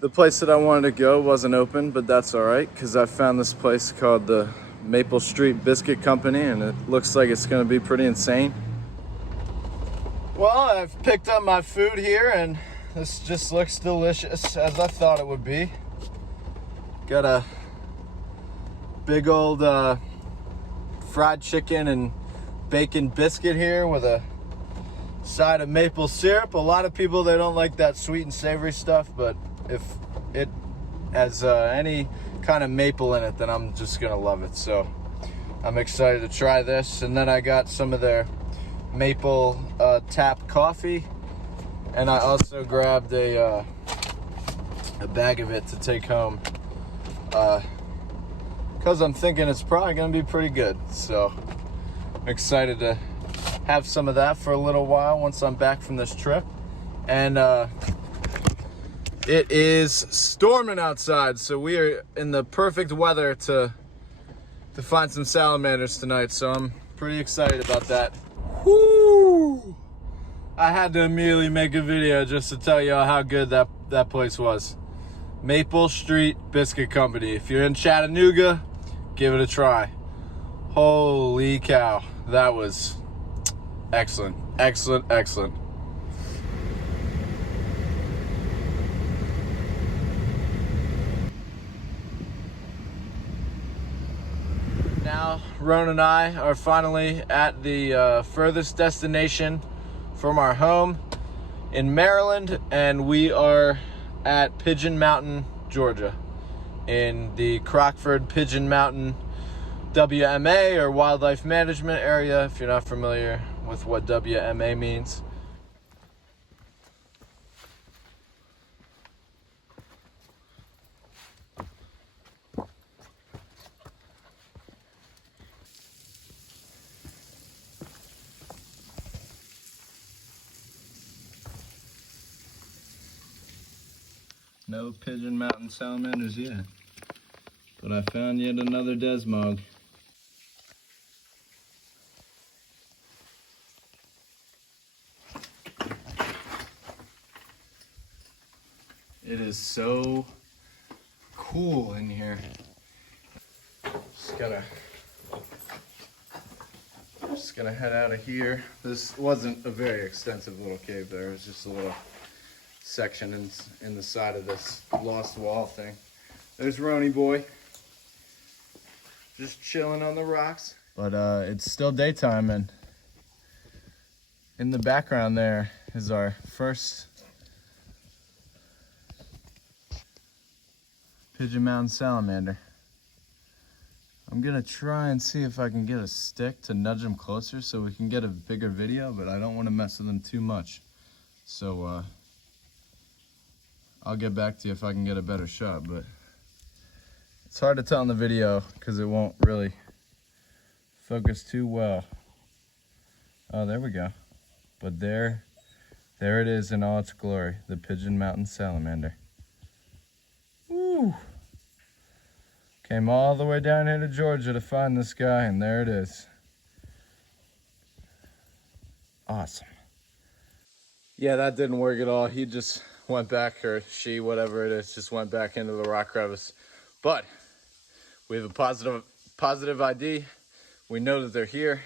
the place that I wanted to go wasn't open, but that's all right, because I found this place called the Maple Street Biscuit Company, and it looks like it's gonna be pretty insane. Well, I've picked up my food here, and this just looks delicious, as I thought it would be. Got a big old fried chicken and bacon biscuit here with a side of maple syrup. A lot of people, they don't like that sweet and savory stuff, but if it has any kind of maple in it, then I'm just gonna love it. So I'm excited to try this. And then I got some of their maple tap coffee, and I also grabbed a bag of it to take home, because I'm thinking it's probably gonna be pretty good. So I'm excited to have some of that for a little while once I'm back from this trip. And it is storming outside, so we are in the perfect weather to find some salamanders tonight, so I'm pretty excited about that. Whoo! I had to immediately make a video just to tell y'all how good that place was. Maple Street Biscuit Company. If you're in Chattanooga, give it a try. Holy cow, that was excellent, excellent, excellent. Now, Ron and I are finally at the furthest destination from our home in Maryland, and we are at Pigeon Mountain, Georgia, in the Crockford Pigeon Mountain WMA, or Wildlife Management Area, if you're not familiar with what WMA means. No Pigeon Mountain salamanders yet, but I found yet another desmog. It is so cool in here. Just gonna head out of here. This wasn't a very extensive little cave there. It was just a little section in the side of this lost wall thing. There's Rony boy, just chilling on the rocks. But it's still daytime, and in the background there is our first Pigeon Mountain salamander. I'm gonna try and see if I can get a stick to nudge them closer so we can get a bigger video, but I don't want to mess with them too much. So I'll get back to you if I can get a better shot, but it's hard to tell in the video because it won't really focus too well. Oh, there we go. But there it is in all its glory, the Pigeon Mountain salamander. Woo! Came all the way down here to Georgia to find this guy, and there it is. Awesome. Yeah, that didn't work at all. He just went back, or she, whatever it is, just went back into the rock crevice. But we have a positive ID. We know that they're here,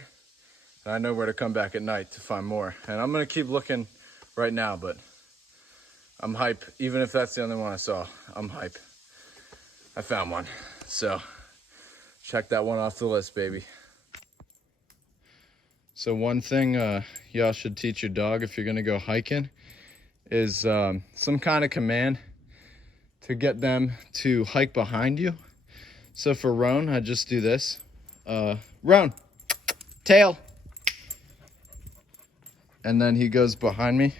and I know where to come back at night to find more. And I'm gonna keep looking right now, but I'm hype. Even if that's the only one I saw, I'm hype. I found one. So check that one off the list, baby. So one thing y'all should teach your dog if you're gonna go hiking is some kind of command to get them to hike behind you. So for Roan, I just do this. Roan, tail. And then he goes behind me.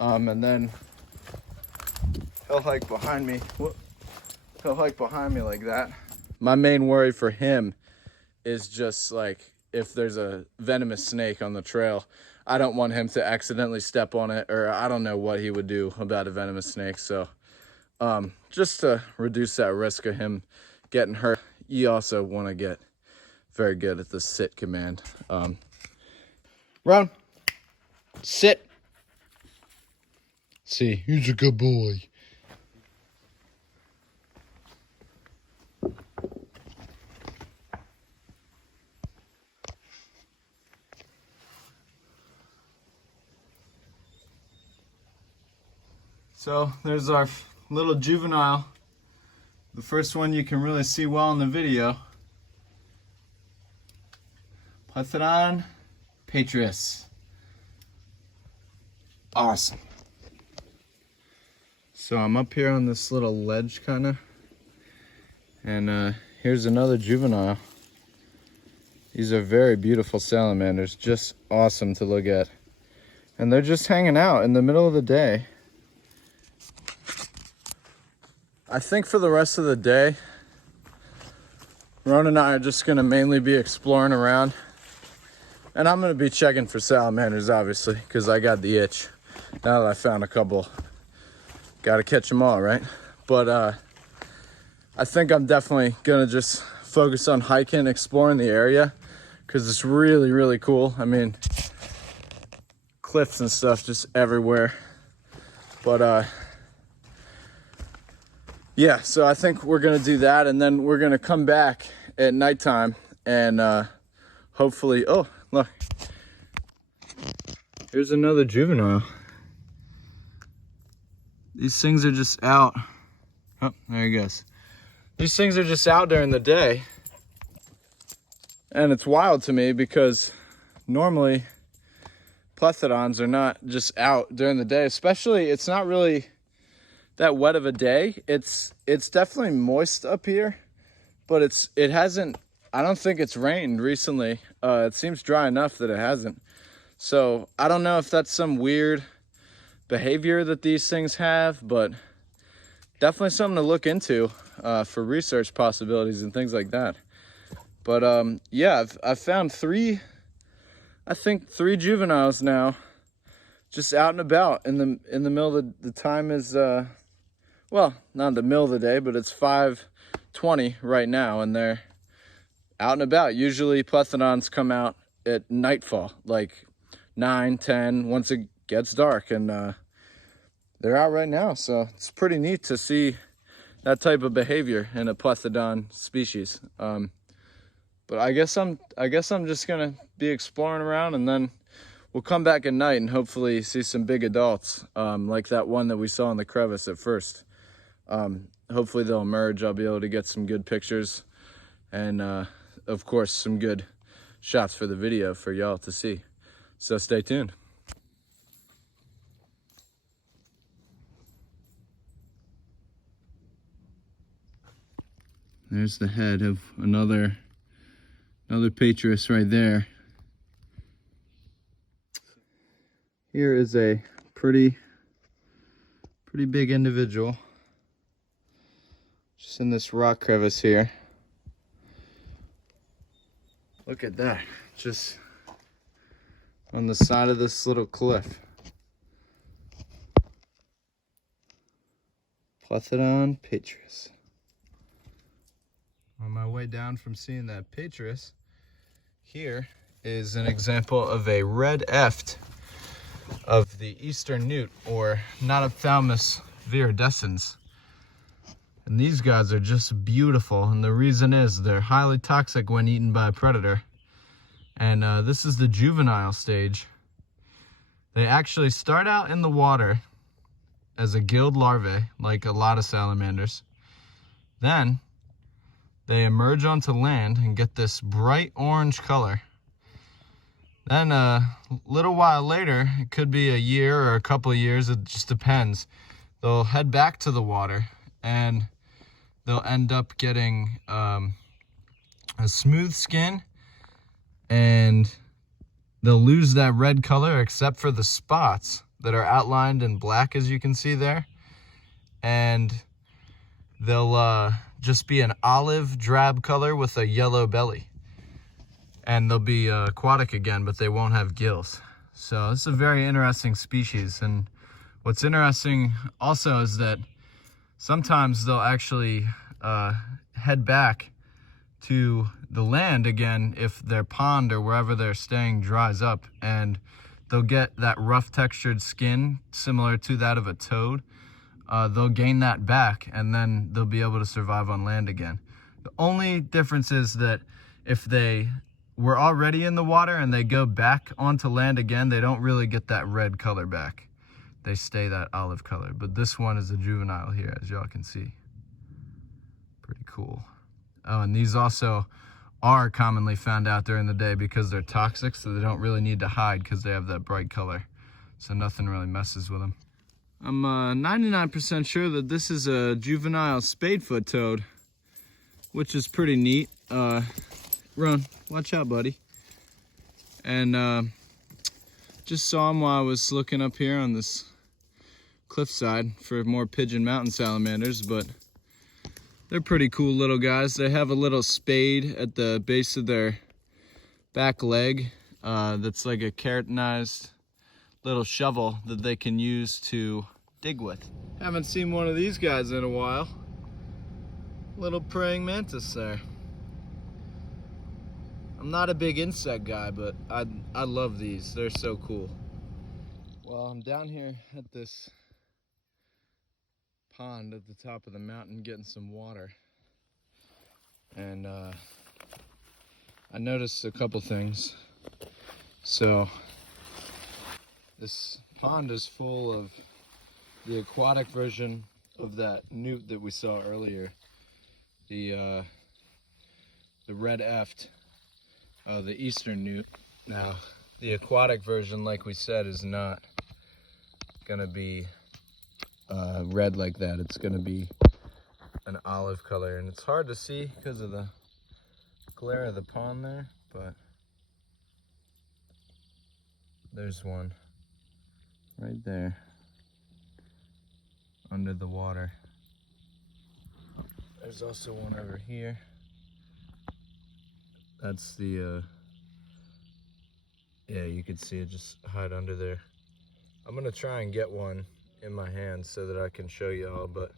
And then he'll hike behind me. Whoop. He'll hike behind me like that. My main worry for him is just like if there's a venomous snake on the trail, I don't want him to accidentally step on it, or I don't know what he would do about a venomous snake. So just to reduce that risk of him getting hurt, you also want to get very good at the sit command. Run. Sit. See, he's a good boy. So there's our little juvenile. The first one you can really see well in the video. Plethodon Patrius. Awesome. So I'm up here on this little ledge kinda. And here's another juvenile. These are very beautiful salamanders, just awesome to look at. And they're just hanging out in the middle of the day. I think for the rest of the day, Ron and I are just gonna mainly be exploring around. And I'm gonna be checking for salamanders, obviously, because I got the itch. Now that I found a couple, gotta catch them all, right? But I think I'm definitely gonna just focus on hiking, exploring the area, because it's really, really cool. I mean, cliffs and stuff just everywhere. But yeah, so I think we're gonna do that, and then we're gonna come back at nighttime and hopefully, oh, look. Here's another juvenile. These things are just out. Oh, there he goes. These things are just out during the day. And it's wild to me because normally Plethodons are not just out during the day, especially it's not really that wet of a day. It's definitely moist up here, but it hasn't, I don't think it's rained recently. It seems dry enough that it hasn't. So I don't know if that's some weird behavior that these things have, but definitely something to look into for research possibilities and things like that. But yeah, I've found three juveniles now, just out and about in the middle of the time is well, not the middle of the day, but it's 5:20 right now, and they're out and about. Usually Plethodons come out at nightfall, like 9, 10, once it gets dark, and they're out right now. So it's pretty neat to see that type of behavior in a Plethodon species. But I guess I'm just gonna be exploring around, and then we'll come back at night and hopefully see some big adults, like that one that we saw in the crevice at first. Hopefully they'll emerge. I'll be able to get some good pictures and of course some good shots for the video for y'all to see. So stay tuned. There's the head of another Patrius right there. Here is a pretty big individual. Just in this rock crevice here. Look at that. Just on the side of this little cliff. Plethodon Patrius. On my way down from seeing that Patrius, here is an example of a red eft of the eastern newt, or Notophthalmus viridescens. And these guys are just beautiful, and the reason is they're highly toxic when eaten by a predator. And this is the juvenile stage. They actually start out in the water as a gilled larvae, like a lot of salamanders. Then they emerge onto land and get this bright orange color. Then a little while later, it could be a year or a couple of years, it just depends, they'll head back to the water and they'll end up getting a smooth skin, and they'll lose that red color except for the spots that are outlined in black, as you can see there. And they'll just be an olive drab color with a yellow belly. And they'll be aquatic again, but they won't have gills. So this is a very interesting species. And what's interesting also is that sometimes they'll actually head back to the land again if their pond or wherever they're staying dries up, and they'll get that rough textured skin similar to that of a toad. They'll gain that back, and then they'll be able to survive on land again. The only difference is that if they were already in the water and they go back onto land again, they don't really get that red color back. They stay that olive color. But this one is a juvenile here, as y'all can see. Pretty cool. Oh, and these also are commonly found out during the day because they're toxic, so they don't really need to hide because they have that bright color. So nothing really messes with them. I'm 99% sure that this is a juvenile spadefoot toad, which is pretty neat. Run, watch out, buddy. And just saw him while I was looking up here on this cliffside for more pigeon mountain salamanders, but they're pretty cool little guys. They have a little spade at the base of their back leg that's like a keratinized little shovel that they can use to dig with. Haven't seen one of these guys in a while. Little praying mantis there. I'm not a big insect guy, but I love these. They're so cool. Well, I'm down here at this pond at the top of the mountain getting some water, and I noticed a couple things. So this pond is full of the aquatic version of that newt that we saw earlier, the red eft, the eastern newt. Now the aquatic version, like we said, is not gonna be red like that. It's gonna be an olive color, and it's hard to see because of the glare of the pond there, but there's one right there under the water. There's also one over here. That's the yeah, you can see it just hide under there. I'm gonna try and get one in my hand so that I can show y'all, but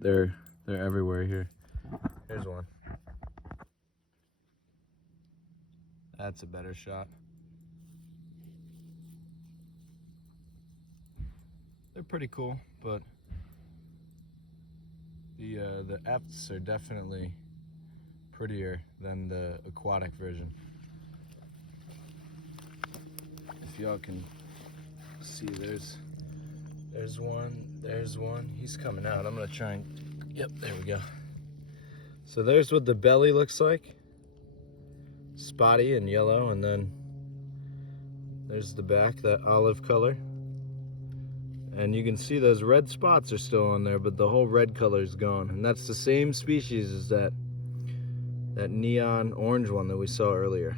they're everywhere here. Here's one. That's a better shot. They're pretty cool, but the F's are definitely prettier than the aquatic version. If y'all can see, there's one. He's coming out. I'm gonna try and, yep, there we go. So there's what the belly looks like. Spotty and yellow, and then there's the back, that olive color. And you can see those red spots are still on there, but the whole red color is gone. And that's the same species as that neon orange one that we saw earlier.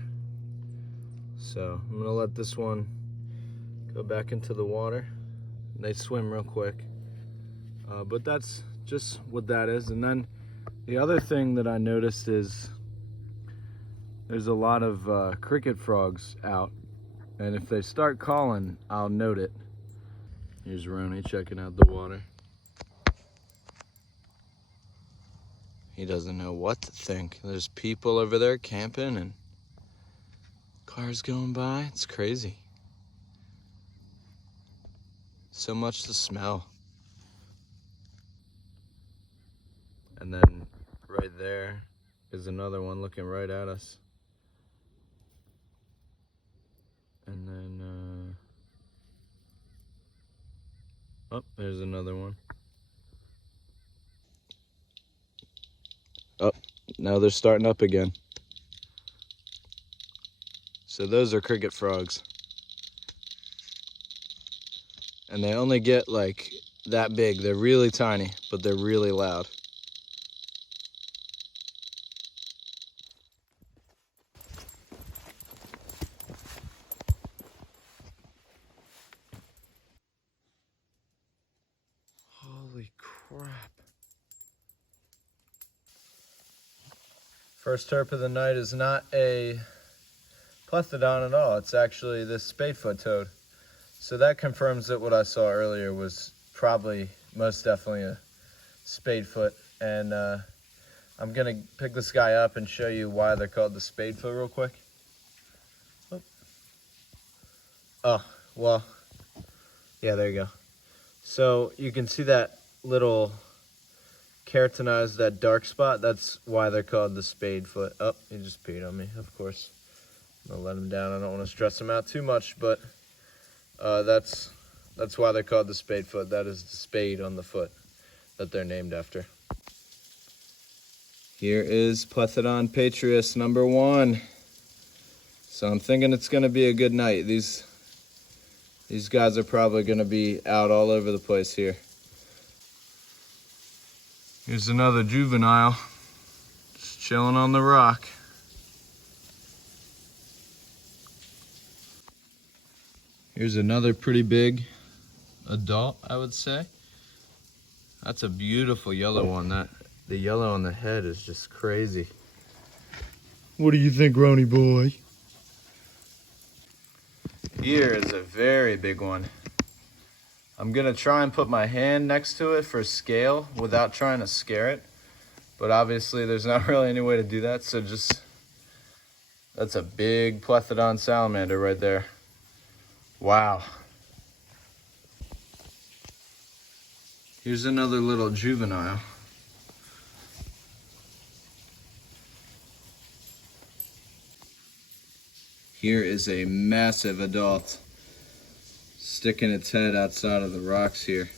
So I'm gonna let this one go back into the water. They swim real quick. But that's just what that is. And then the other thing that I noticed is there's a lot of cricket frogs out. And if they start calling, I'll note it. Here's Roni checking out the water. He doesn't know what to think. There's people over there camping and cars going by. It's crazy. So much to smell. And then right there is another one looking right at us. And then, oh, there's another one. Oh, now they're starting up again. So those are cricket frogs. And they only get like that big. They're really tiny, but they're really loud. Holy crap. First herp of the night is not a Plethodon at all. It's actually this spadefoot toad. So that confirms that what I saw earlier was probably most definitely spadefoot, and I'm gonna pick this guy up and show you why they're called the spadefoot real quick. Oh, well, yeah, there you go. So you can see that little keratinized, that dark spot. That's why they're called the spadefoot. Oh, he just peed on me, of course. I'm gonna let him down. I don't want to stress him out too much, but that's why they're called the spadefoot. That is the spade on the foot that they're named after. Here is Plethodon patrius number 1. So I'm thinking it's gonna be a good night. These guys are probably gonna be out all over the place here. Here's another juvenile, just chilling on the rock. Here's another pretty big adult, I would say. That's a beautiful yellow one. The yellow on the head is just crazy. What do you think, Rony boy? Here is a very big one. I'm gonna try and put my hand next to it for scale without trying to scare it. But obviously there's not really any way to do that, so that's a big Plethodon salamander right there. Wow. Here's another little juvenile. Here is a massive adult sticking its head outside of the rocks here.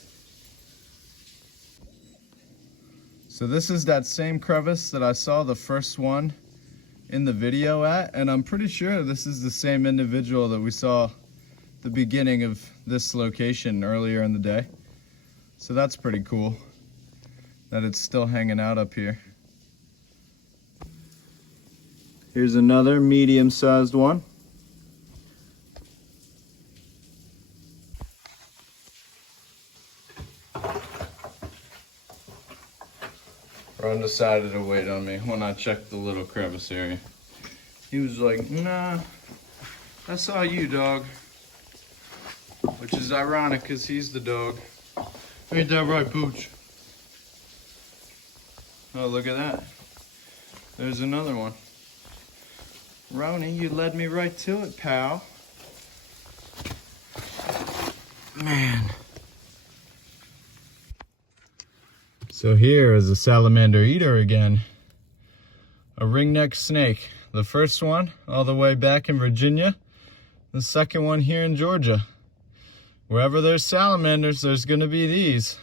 So this is that same crevice that I saw the first one in the video at, and I'm pretty sure this is the same individual that we saw the beginning of this location earlier in the day. So that's pretty cool that it's still hanging out up here. Here's another medium-sized one. Ron decided to wait on me when I checked the little crevice area. He was like, nah, I saw you, dog. Which is ironic because he's the dog. Ain't that right, Pooch? Oh, look at that. There's another one. Rony, you led me right to it, pal. Man. So here is a salamander eater again. A ringneck snake. The first one all the way back in Virginia. The second one here in Georgia. Wherever there's salamanders, there's gonna be these.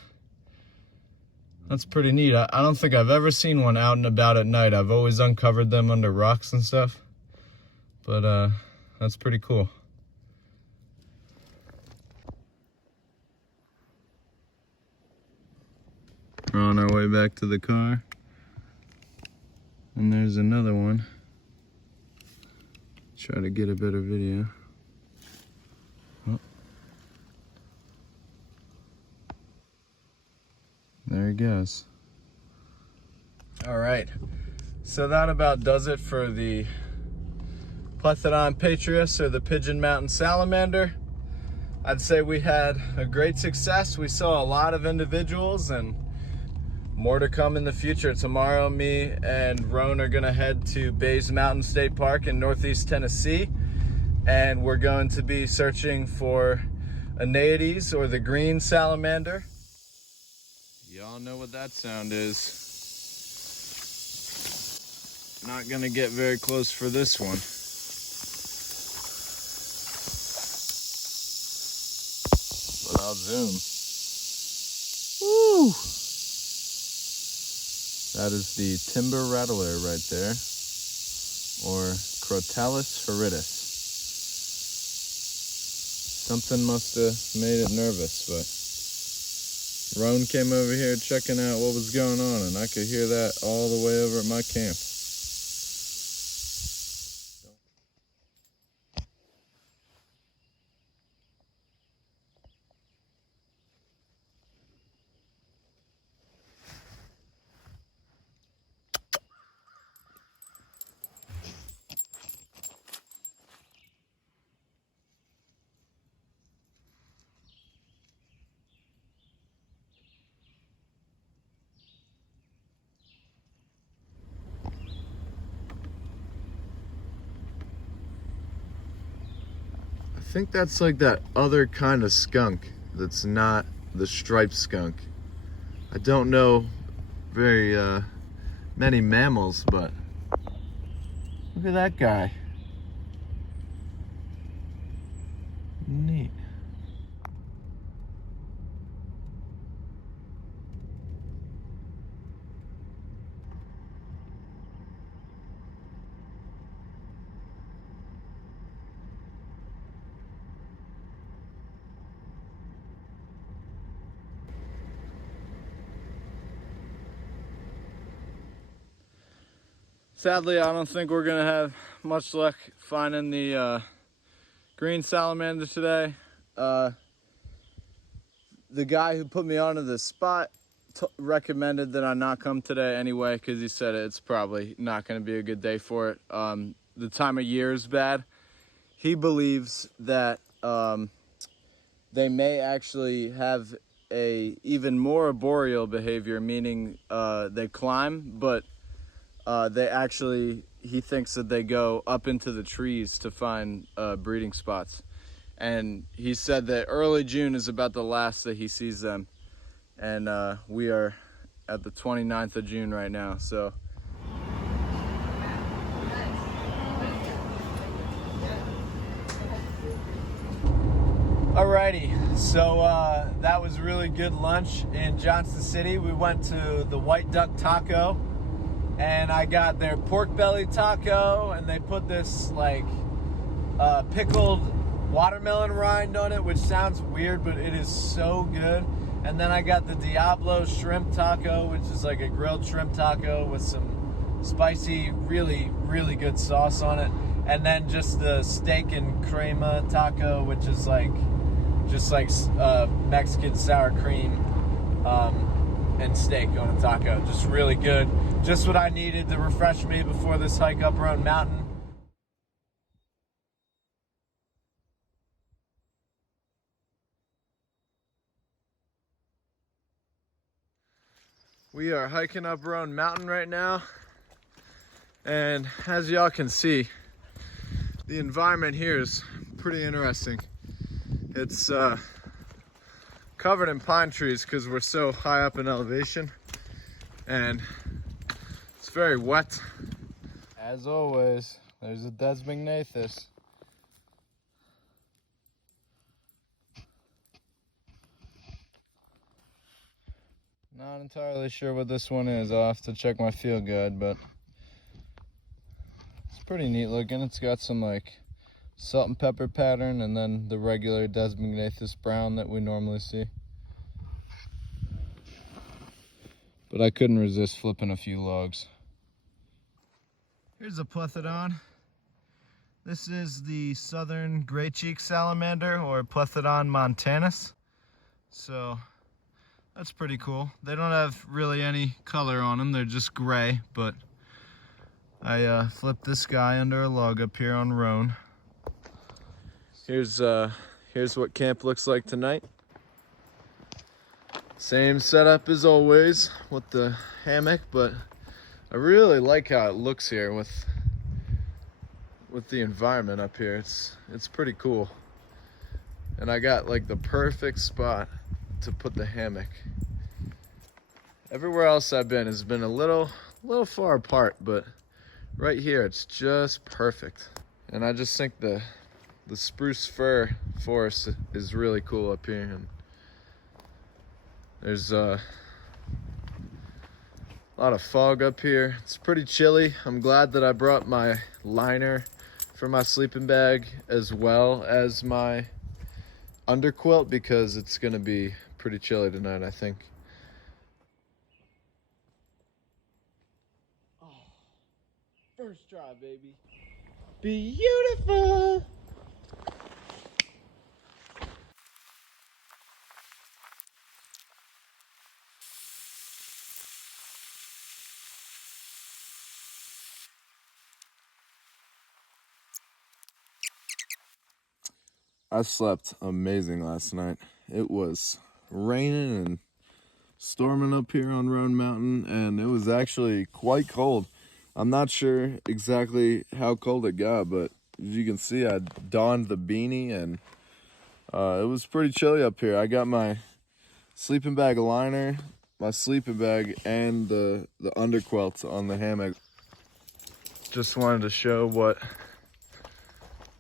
That's pretty neat. I don't think I've ever seen one out and about at night. I've always uncovered them under rocks and stuff. But that's pretty cool. We're on our way back to the car. And there's another one. Try to get a better video. Oh. There he goes. All right, so that about does it for the Plethodon patrius, or the Pigeon Mountain salamander. I'd say we had a great success. We saw a lot of individuals, and more to come in the future. Tomorrow, me and Roan are gonna head to Bays Mountain State Park in Northeast Tennessee, and we're going to be searching for Aeneades, or the green salamander. Y'all know what that sound is. Not gonna get very close for this one. But I'll zoom. Woo! That is the timber rattler right there, or Crotalus horridus. Something must have made it nervous, but Roan came over here checking out what was going on, and I could hear that all the way over at my camp. think that's like that other kind of skunk that's not the striped skunk. I don't know very many mammals, but look at that guy. Neat. Sadly, I don't think we're gonna have much luck finding the green salamander today. The guy who put me onto this spot recommended that I not come today anyway, because he said it's probably not gonna be a good day for it. The time of year is bad. He believes that they may actually have a even more arboreal behavior, meaning they climb, but they actually, he thinks that they go up into the trees to find breeding spots. And he said that early June is about the last that he sees them. And we are at the 29th of June right now, so. Alrighty, so that was really good lunch in Johnson City. We went to the White Duck Taco, and I got their pork belly taco, and they put this like pickled watermelon rind on it, which sounds weird, but it is so good. And then I got the Diablo shrimp taco, which is like a grilled shrimp taco with some spicy, really, really good sauce on it. And then just the steak and crema taco, which is like just like Mexican sour cream and steak on a taco. Just really good. Just what I needed to refresh me before this hike up Roan Mountain. We are hiking up Roan Mountain right now, and as y'all can see, the environment here is pretty interesting. It's covered in pine trees because we're so high up in elevation, and it's very wet. As always, there's a Desmognathus. Not entirely sure what this one is. I'll have to check my field guide, but it's pretty neat looking. It's got some like salt and pepper pattern, and then the regular Desmognathus brown that we normally see. But I couldn't resist flipping a few logs. Here's a Plethodon. This is the southern gray cheek salamander, or Plethodon montanus. So that's pretty cool. They don't have really any color on them. They're just gray, but I flipped this guy under a log up here on Roan. Here's what camp looks like tonight. Same setup as always with the hammock, but I really like how it looks here with the environment up here. It's pretty cool. And I got like the perfect spot to put the hammock. Everywhere else I've been has been a little far apart, but right here it's just perfect. And I just think the spruce fir forest is really cool up here, and there's a lot of fog up here. It's pretty chilly. I'm glad that I brought my liner for my sleeping bag as well as my underquilt, because it's gonna be pretty chilly tonight, I think. Oh, first try, baby. Beautiful. I slept amazing last night. It was raining and storming up here on Roan Mountain, and it was actually quite cold. I'm not sure exactly how cold it got, but you can see, I donned the beanie, and it was pretty chilly up here. I got my sleeping bag liner, my sleeping bag, and the underquilt on the hammock. Just wanted to show what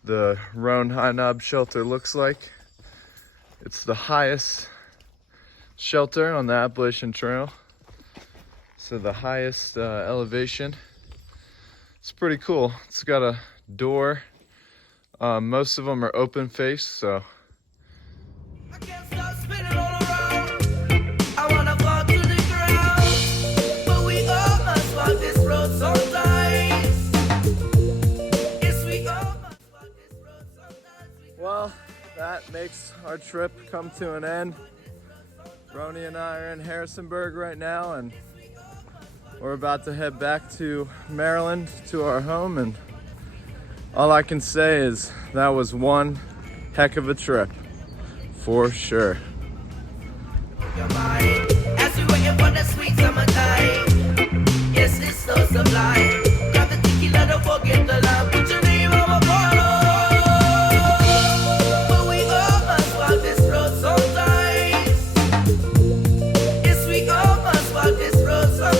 the Roan High Knob shelter looks like. It's the highest shelter on the Appalachian Trail, so the highest elevation. It's pretty cool. It's got a door. Most of them are open face, so I can't stop spinning all around. I wanna fall to the ground, but we all must walk this road sometimes. Yes, we all must walk this road sometimes. well, that makes our trip come to an end. Roni and I are in Harrisonburg right now, and we're about to head back to Maryland to our home, and all I can say is that was one heck of a trip, for sure.